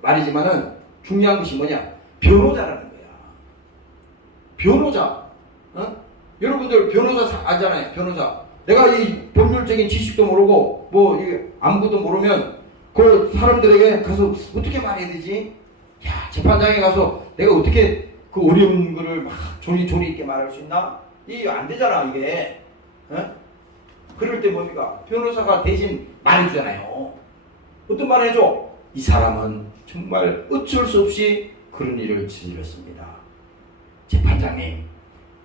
말이지만은 중요한 것이 뭐냐? 변호자라는 거야. 변호자. 여러분들 변호사 알잖아요. 변호사. 내가 이 법률적인 지식도 모르고 뭐 아무것도 모르면 그 사람들에게 가서 어떻게 말해야 되지? 야, 재판장에 가서 내가 어떻게 그 어려운 거를 막 조리 있게 말할 수 있나? 이게 안 되잖아, 이게. 그럴 때 뭡니까? 변호사가 대신 말해주잖아요. 어떤 말 해줘? 이 사람은 정말 어쩔 수 없이 그런 일을 저질렀습니다. 재판장님,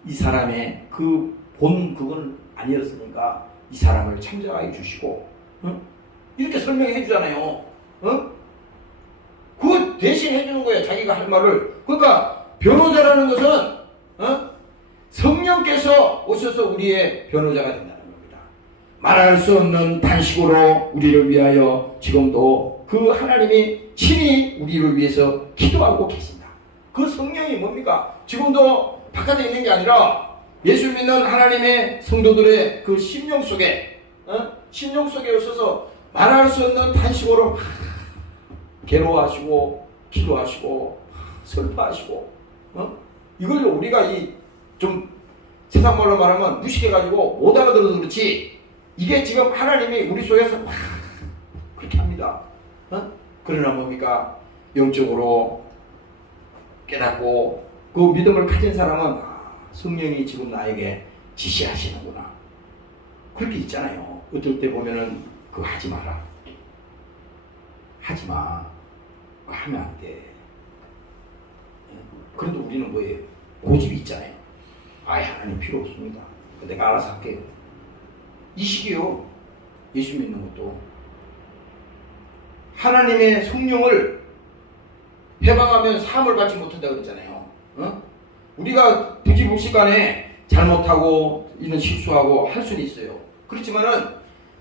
이 사람의 그 본 그건 아니었으니까 이 사람을 참작하게 주시고, 이렇게 설명해 주잖아요. 그거 대신 해주는 거예요. 자기가 할 말을. 그러니까 변호자라는 것은 성령께서 오셔서 우리의 변호자가 된다는 겁니다. 말할 수 없는 단식으로 우리를 위하여 지금도 그 하나님이 친히 우리를 위해서 기도하고 계신다. 그 성령이 뭡니까? 지금도 바깥에 있는 게 아니라 예수 믿는 하나님의 성도들의 그 심령 속에 오셔서 말할 수 없는 단식으로 괴로워하시고 기도하시고 슬퍼하시고 이걸 우리가 좀 세상 말로 말하면 무식해가지고 못 알아들어서 그렇지, 이게 지금 하나님이 우리 속에서 그렇게 합니다. 그러나 뭡니까? 영적으로 깨닫고 그 믿음을 가진 사람은 성령이 지금 나에게 지시하시는구나, 그렇게 있잖아요. 어떨 때 보면은 그거 하지 마라, 하지마, 하면 안 돼. 그래도 우리는 뭐예요? 고집이 있잖아요. 하나님 필요 없습니다, 내가 알아서 할게요. 이 식이요. 예수 믿는 것도 하나님의 성령을 해방하면 사함을 받지 못한다고 그랬잖아요. 우리가 부지불식간에 잘못하고 이런 실수하고 할 수는 있어요. 그렇지만은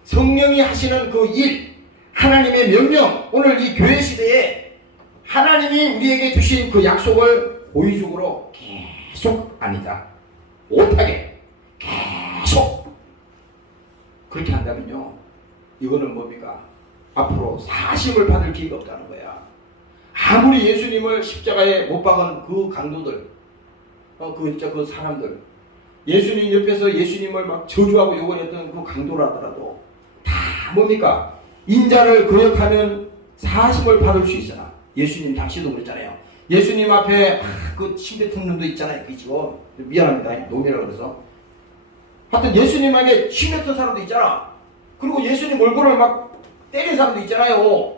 성령이 하시는 그 일, 하나님의 명령, 오늘 이 교회 시대에 하나님이 우리에게 주신 그 약속을 고의적으로 계속 아니다, 못하게 계속 그렇게 한다면요, 이거는 뭡니까? 앞으로 사심을 받을 기회가 없다는 거야. 아무리 예수님을 십자가에 못 박은 그 강도들, 그 사람들, 예수님 옆에서 예수님을 막 저주하고 욕을 했던 그 강도라더라도 다 뭡니까? 인자를 거역하면 사심을 받을 수 있으나, 예수님 당시도 그랬잖아요. 예수님 앞에 그 침대 튼 놈도 있잖아요. 그죠? 미안합니다, 놈이라고 그래서. 하여튼 예수님에게 침뱉던 사람도 있잖아. 그리고 예수님 얼굴을 막 때린 사람도 있잖아요.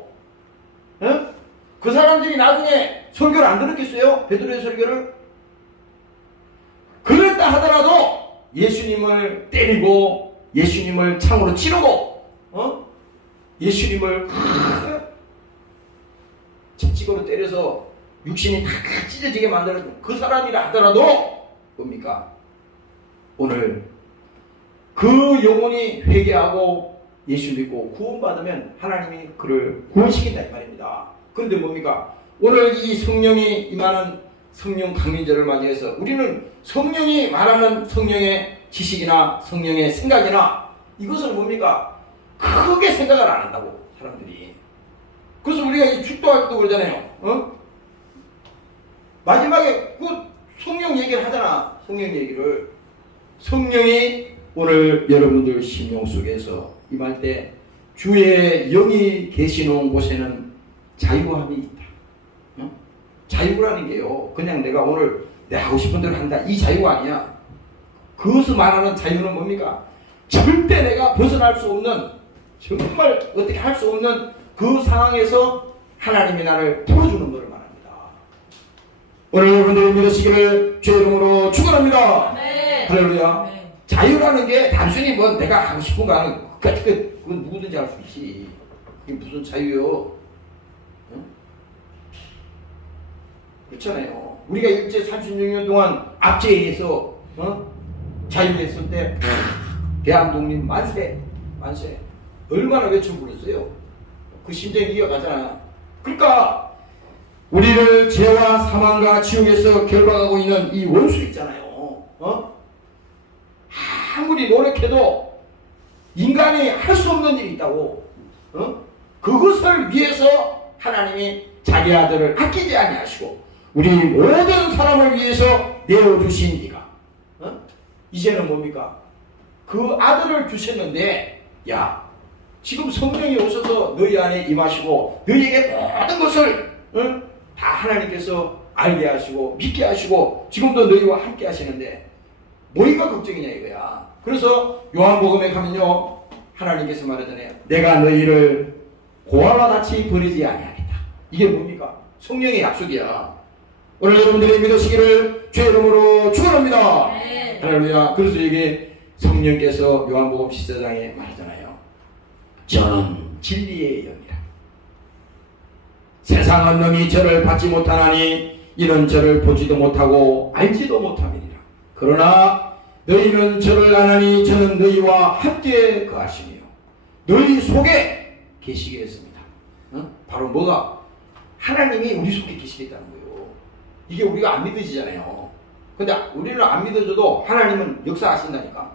그 사람들이 나중에 설교를 안 들었겠어요? 베드로의 설교를? 그랬다 하더라도 예수님을 때리고 예수님을 창으로 찌르고 예수님을 채찍으로 때려서 육신이 다 찢어지게 만들어준 그 사람이라 하더라도 뭡니까? 오늘 그 영혼이 회개하고 예수 믿고 구원받으면 하나님이 그를 구원시킨다 이 말입니다. 그런데 뭡니까? 오늘 이 성령이 임하는 성령 강림절을 맞이해서 우리는 성령이 말하는 성령의 지식이나 성령의 생각이나 이것을 뭡니까? 크게 생각을 안 한다고 사람들이. 그래서 우리가 이 축도할 때도 그러잖아요. 마지막에 그 성령 얘기를 하잖아. 성령 얘기를. 성령이 오늘 여러분들 심령 속에서 임할 때 주의 영이 계시는 곳에는 자유함이 있다. 자유라는 게요, 그냥 내가 오늘 내가 하고 싶은 대로 한다, 이 자유가 아니야. 그것을 말하는 자유는 뭡니까? 절대 내가 벗어날 수 없는, 정말 어떻게 할 수 없는 그 상황에서 하나님이 나를 풀어주는 것을 말합니다. 오늘 여러분들이 믿으시기를 주의 이름으로 축원합니다. 할렐루야. 네. 자유라는 게 단순히 뭐 내가 하고 싶은 거 하는 그건 누구든지 할 수 있지. 그게 무슨 자유요? 그렇잖아요. 우리가 일제 36년 동안 압제에 의해서 자유했을 때 대한독립 만세 만세 얼마나 외쳐 불렀어요. 그 심정이 이어가잖아. 그러니까 우리를 죄와 사망과 지옥에서 결박하고 있는 이 원수 있잖아요. 아무리 노력해도 인간이 할 수 없는 일이 있다고. 그것을 위해서 하나님이 자기 아들을 아끼지 아니하시고 우리 모든 사람을 위해서 내어주신 이가 이제는 뭡니까? 그 아들을 주셨는데, 야, 지금 성령이 오셔서 너희 안에 임하시고 너희에게 모든 것을 다 하나님께서 알게 하시고 믿게 하시고 지금도 너희와 함께 하시는데 뭐가 걱정이냐 이거야. 그래서 요한복음에 가면요, 하나님께서 말하잖아요. 내가 너희를 고아와 같이 버리지 아니하겠다. 이게 뭡니까? 성령의 약속이야. 오늘 여러분들이 믿으시기를 주의 이름으로 축원합니다. 네. 할렐루야. 그래서 이게 성령께서 요한복음 14장에 말하잖아요. 저는 진리의 영이라. 세상은 능히 저를 받지 못하나니 이는 저를 보지도 못하고 알지도 못함이니라. 그러나 너희는 저를 아나니 저는 너희와 함께 거하시며 너희 속에 계시겠습니다. 바로 뭐가? 하나님이 우리 속에 계시겠다는 거예요. 이게 우리가 안 믿어지잖아요. 근데 우리는 안 믿어져도 하나님은 역사하신다니까.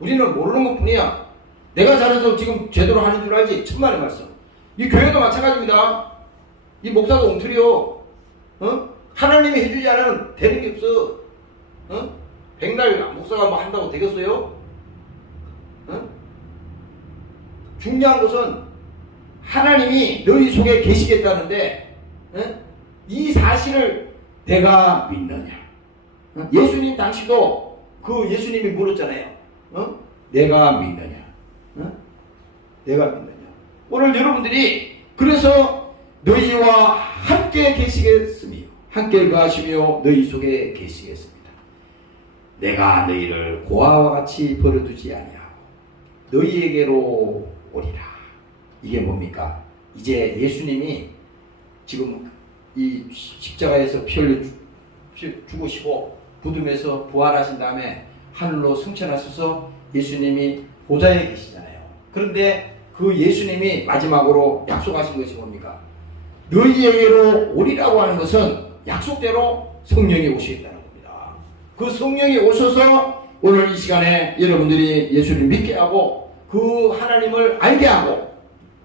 우리는 모르는 것 뿐이야. 내가 잘해서 지금 제대로 하는 줄 알지? 천만의 말씀. 이 교회도 마찬가지입니다. 이 목사도 엉터리요. 하나님이 해주지 않으면 되는 게 없어. 백날 목사가 뭐 한다고 되겠어요? 중요한 것은 하나님이 너희 속에 계시겠다는데 이 사실을 내가 믿느냐. 예수님 당시도 그 예수님이 물었잖아요. 내가 믿느냐. 내가 믿느냐. 오늘 여러분들이 그래서 너희와 함께 계시겠으며 함께 거하시며 너희 속에 계시겠습니다. 내가 너희를 고아와 같이 버려두지 아니하고 너희에게로 오리라. 이게 뭡니까? 이제 예수님이 지금 이 십자가에서 피 흘려 죽으시고 부둠에서 부활하신 다음에 하늘로 승천하셔서 예수님이 보좌에 계시잖아요. 그런데 그 예수님이 마지막으로 약속하신 것이 뭡니까? 너희에게로 오리라고 하는 것은 약속대로 성령이 오시겠다는 겁니다. 그 성령이 오셔서 오늘 이 시간에 여러분들이 예수를 믿게 하고 그 하나님을 알게 하고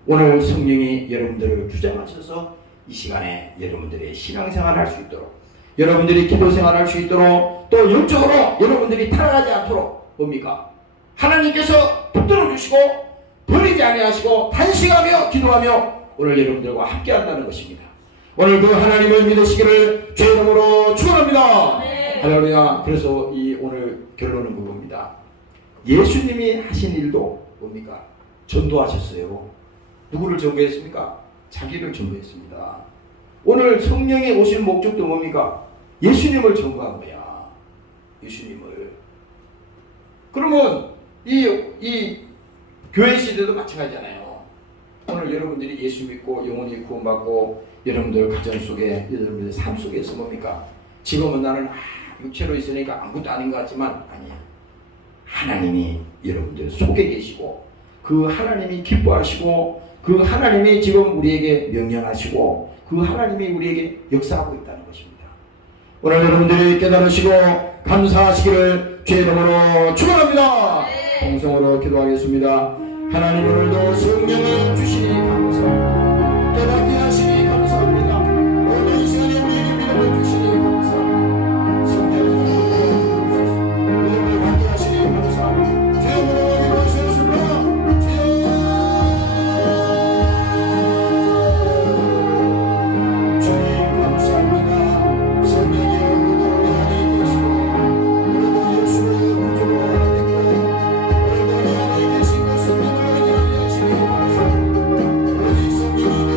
오늘 성령이 여러분들을 주장하셔서 이 시간에 여러분들의 신앙생활을 할 수 있도록 여러분들이 기도생활을 할 수 있도록 또 영적으로 여러분들이 타락하지 않도록 뭡니까? 하나님께서 붙들어 주시고 버리지 아니하시고 단식하며 기도하며 오늘 여러분들과 함께 한다는 것입니다. 오늘 그 하나님을 믿으시기를 주의 이름으로 축원합니다. 네. 할렐루야. 그래서 이 오늘 결론은 그겁니다. 예수님이 하신 일도 뭡니까? 전도하셨어요. 누구를 전도했습니까? 자기를 전도했습니다. 오늘 성령이 오신 목적도 뭡니까? 예수님을 전도한 거야. 예수님을. 그러면 이 교회 시대도 마찬가지잖아요. 오늘 여러분들이 예수 믿고 영혼이 구원받고 여러분들 가정 속에 여러분들 삶 속에서 뭡니까? 지금은 나는 육체로 있으니까 아무것도 아닌 것 같지만 아니야. 하나님이 여러분들 속에 계시고 그 하나님이 기뻐하시고 그 하나님이 지금 우리에게 명령하시고 그 하나님이 우리에게 역사하고 있다는 것입니다. 오늘 여러분들이 깨달으시고 감사하시기를 주의 이름으로 축원합니다. 동성으로 기도하겠습니다. 하나님 오늘도 성령을 주시니 감사합니다. 깨닫게 하시니 감사합니다. 오늘 이 시간에 우리에게 믿음을 주시니 감사합니다. 성령을 믿음을 갖게 하시니 감사합니다. 주의 이름으로 기도하시겠습니다. 주님 감사합니다. 성령이 오늘도 우리 안에 계시고 오늘도 예수를 구주로 하나님께 오늘도 우리 안에 계신 그 성령을 하나님께 하시니 감사합니다. 우리 성령이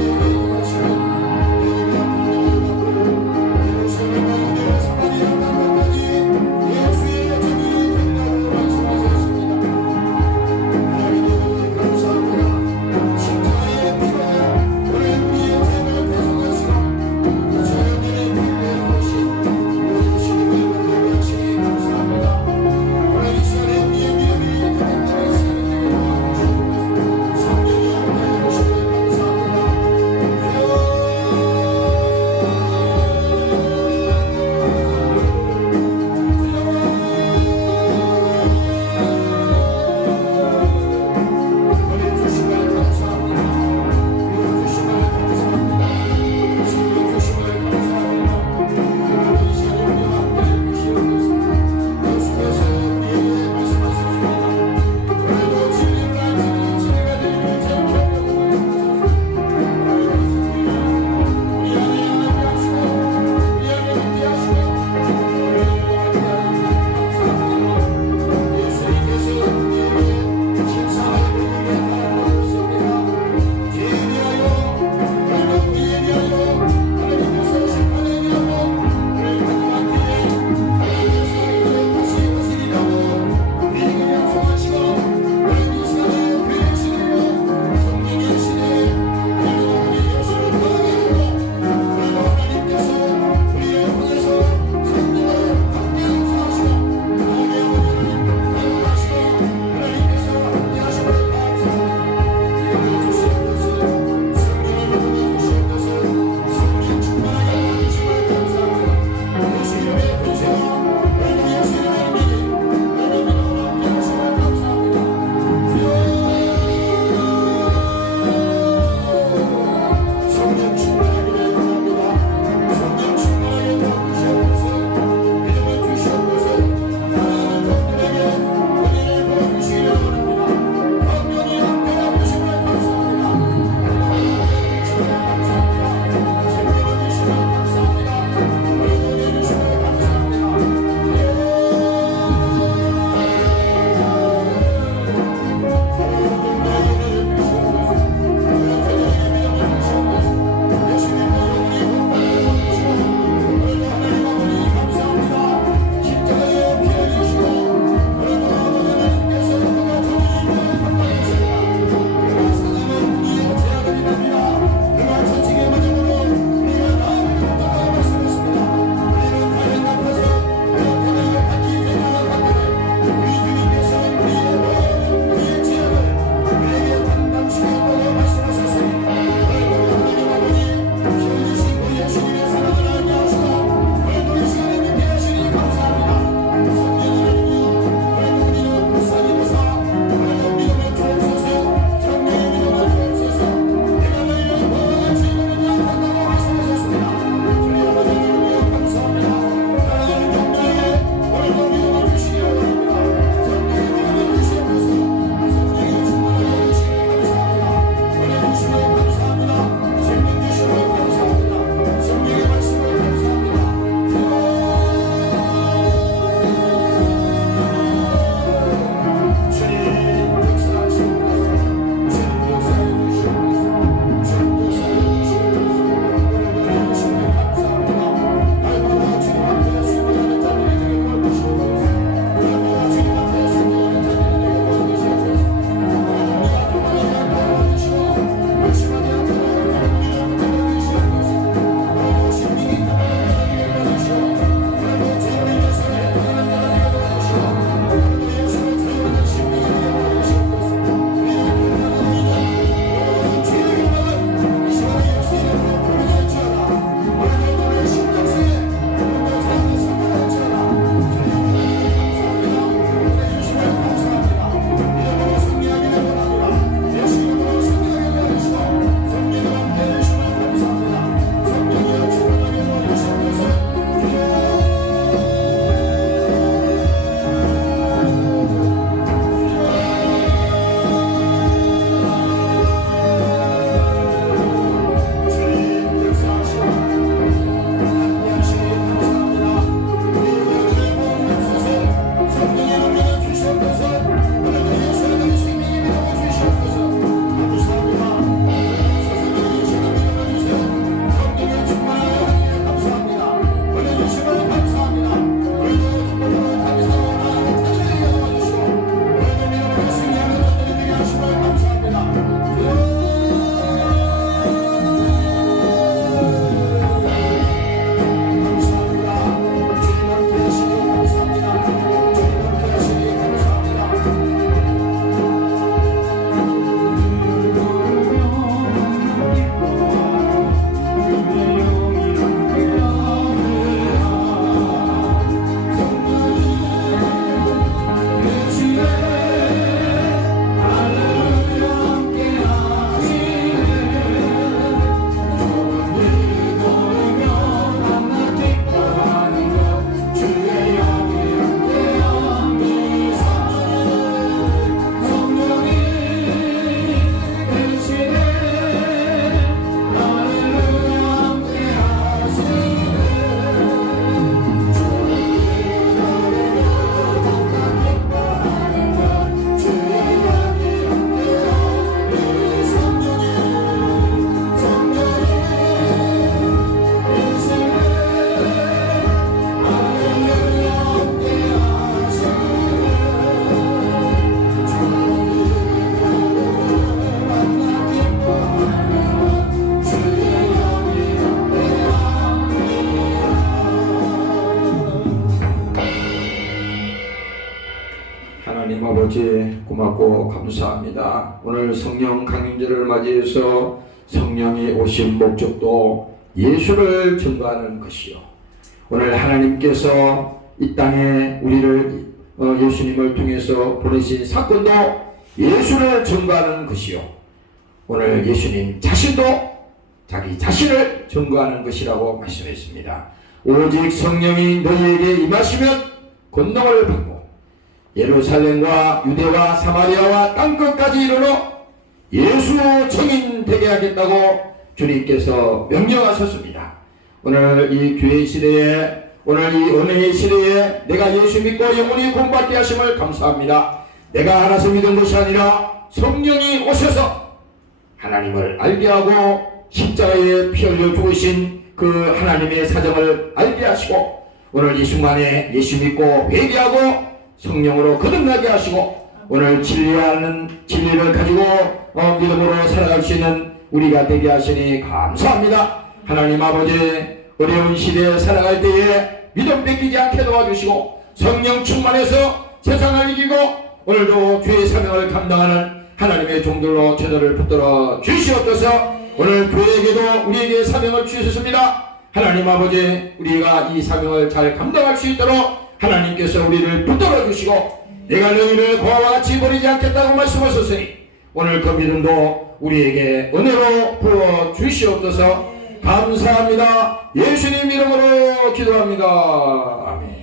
하나님 아버지 고맙고 감사합니다. 오늘 성령 강림절을 맞이해서 성령이 오신 목적도 예수를 증거하는 것이요, 오늘 하나님께서 이 땅에 우리를 예수님을 통해서 보내신 사건도 예수를 증거하는 것이요, 오늘 예수님 자신도 자기 자신을 증거하는 것이라고 말씀했습니다. 오직 성령이 너희에게 임하시면 권능을 받고 예루살렘과 유대와 사마리아와 땅끝까지 이르러 예수 증인 되게 하겠다고 주님께서 명령하셨습니다. 오늘 이 교회 시대에, 오늘 이 은혜의 시대에 내가 예수 믿고 영원히 구원받게 하심을 감사합니다. 내가 알아서 믿은 것이 아니라 성령이 오셔서 하나님을 알게 하고 십자가에 피 흘려 죽으신 그 하나님의 사정을 알게 하시고, 오늘 이 순간에 예수 믿고 회개하고 성령으로 거듭나게 하시고, 오늘 진리를 가지고 믿음으로 살아갈 수 있는 우리가 되게 하시니 감사합니다. 하나님 아버지, 어려운 시대에 살아갈 때에 믿음 뺏기지 않게 도와주시고 성령 충만해서 세상을 이기고 오늘도 주의 사명을 감당하는 하나님의 종들로 저들을 붙들어 주시옵소서. 오늘 교회에게도 우리에게 사명을 주셨습니다. 하나님 아버지, 우리가 이 사명을 잘 감당할 수 있도록 하나님께서 우리를 붙들어 주시고 내가 너희를 고아와 같이 버리지 않겠다고 말씀하셨으니 오늘 그 믿음도 우리에게 은혜로 부어 주시옵소서. 감사합니다. 예수님 이름으로 기도합니다. 아멘.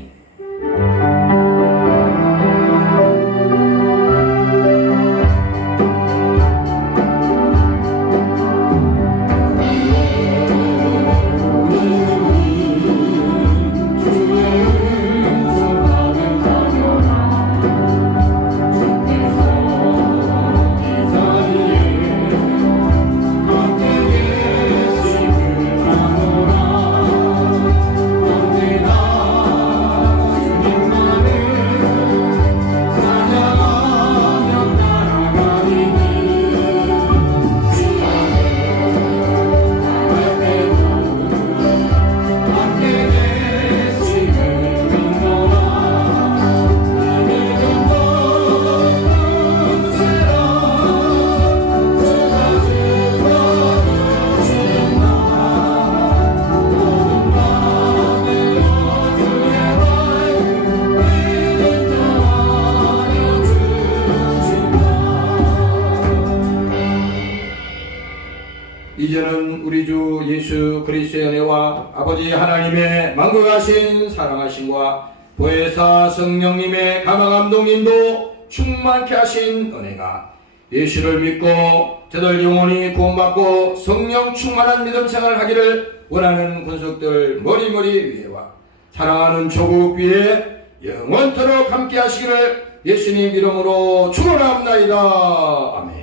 이제는 우리 주 예수 그리스도의 은혜와 아버지 하나님의 만국하신 사랑하심과 보혜사 성령님의 감화감동 인도 충만케 하신 은혜가 예수를 믿고 저들 영원히 구원받고 성령 충만한 믿음 생활을 하기를 원하는 군속들 머리머리 위에와 사랑하는 조국 위에 영원토록 함께 하시기를 예수님 이름으로 축원합니다. 아멘.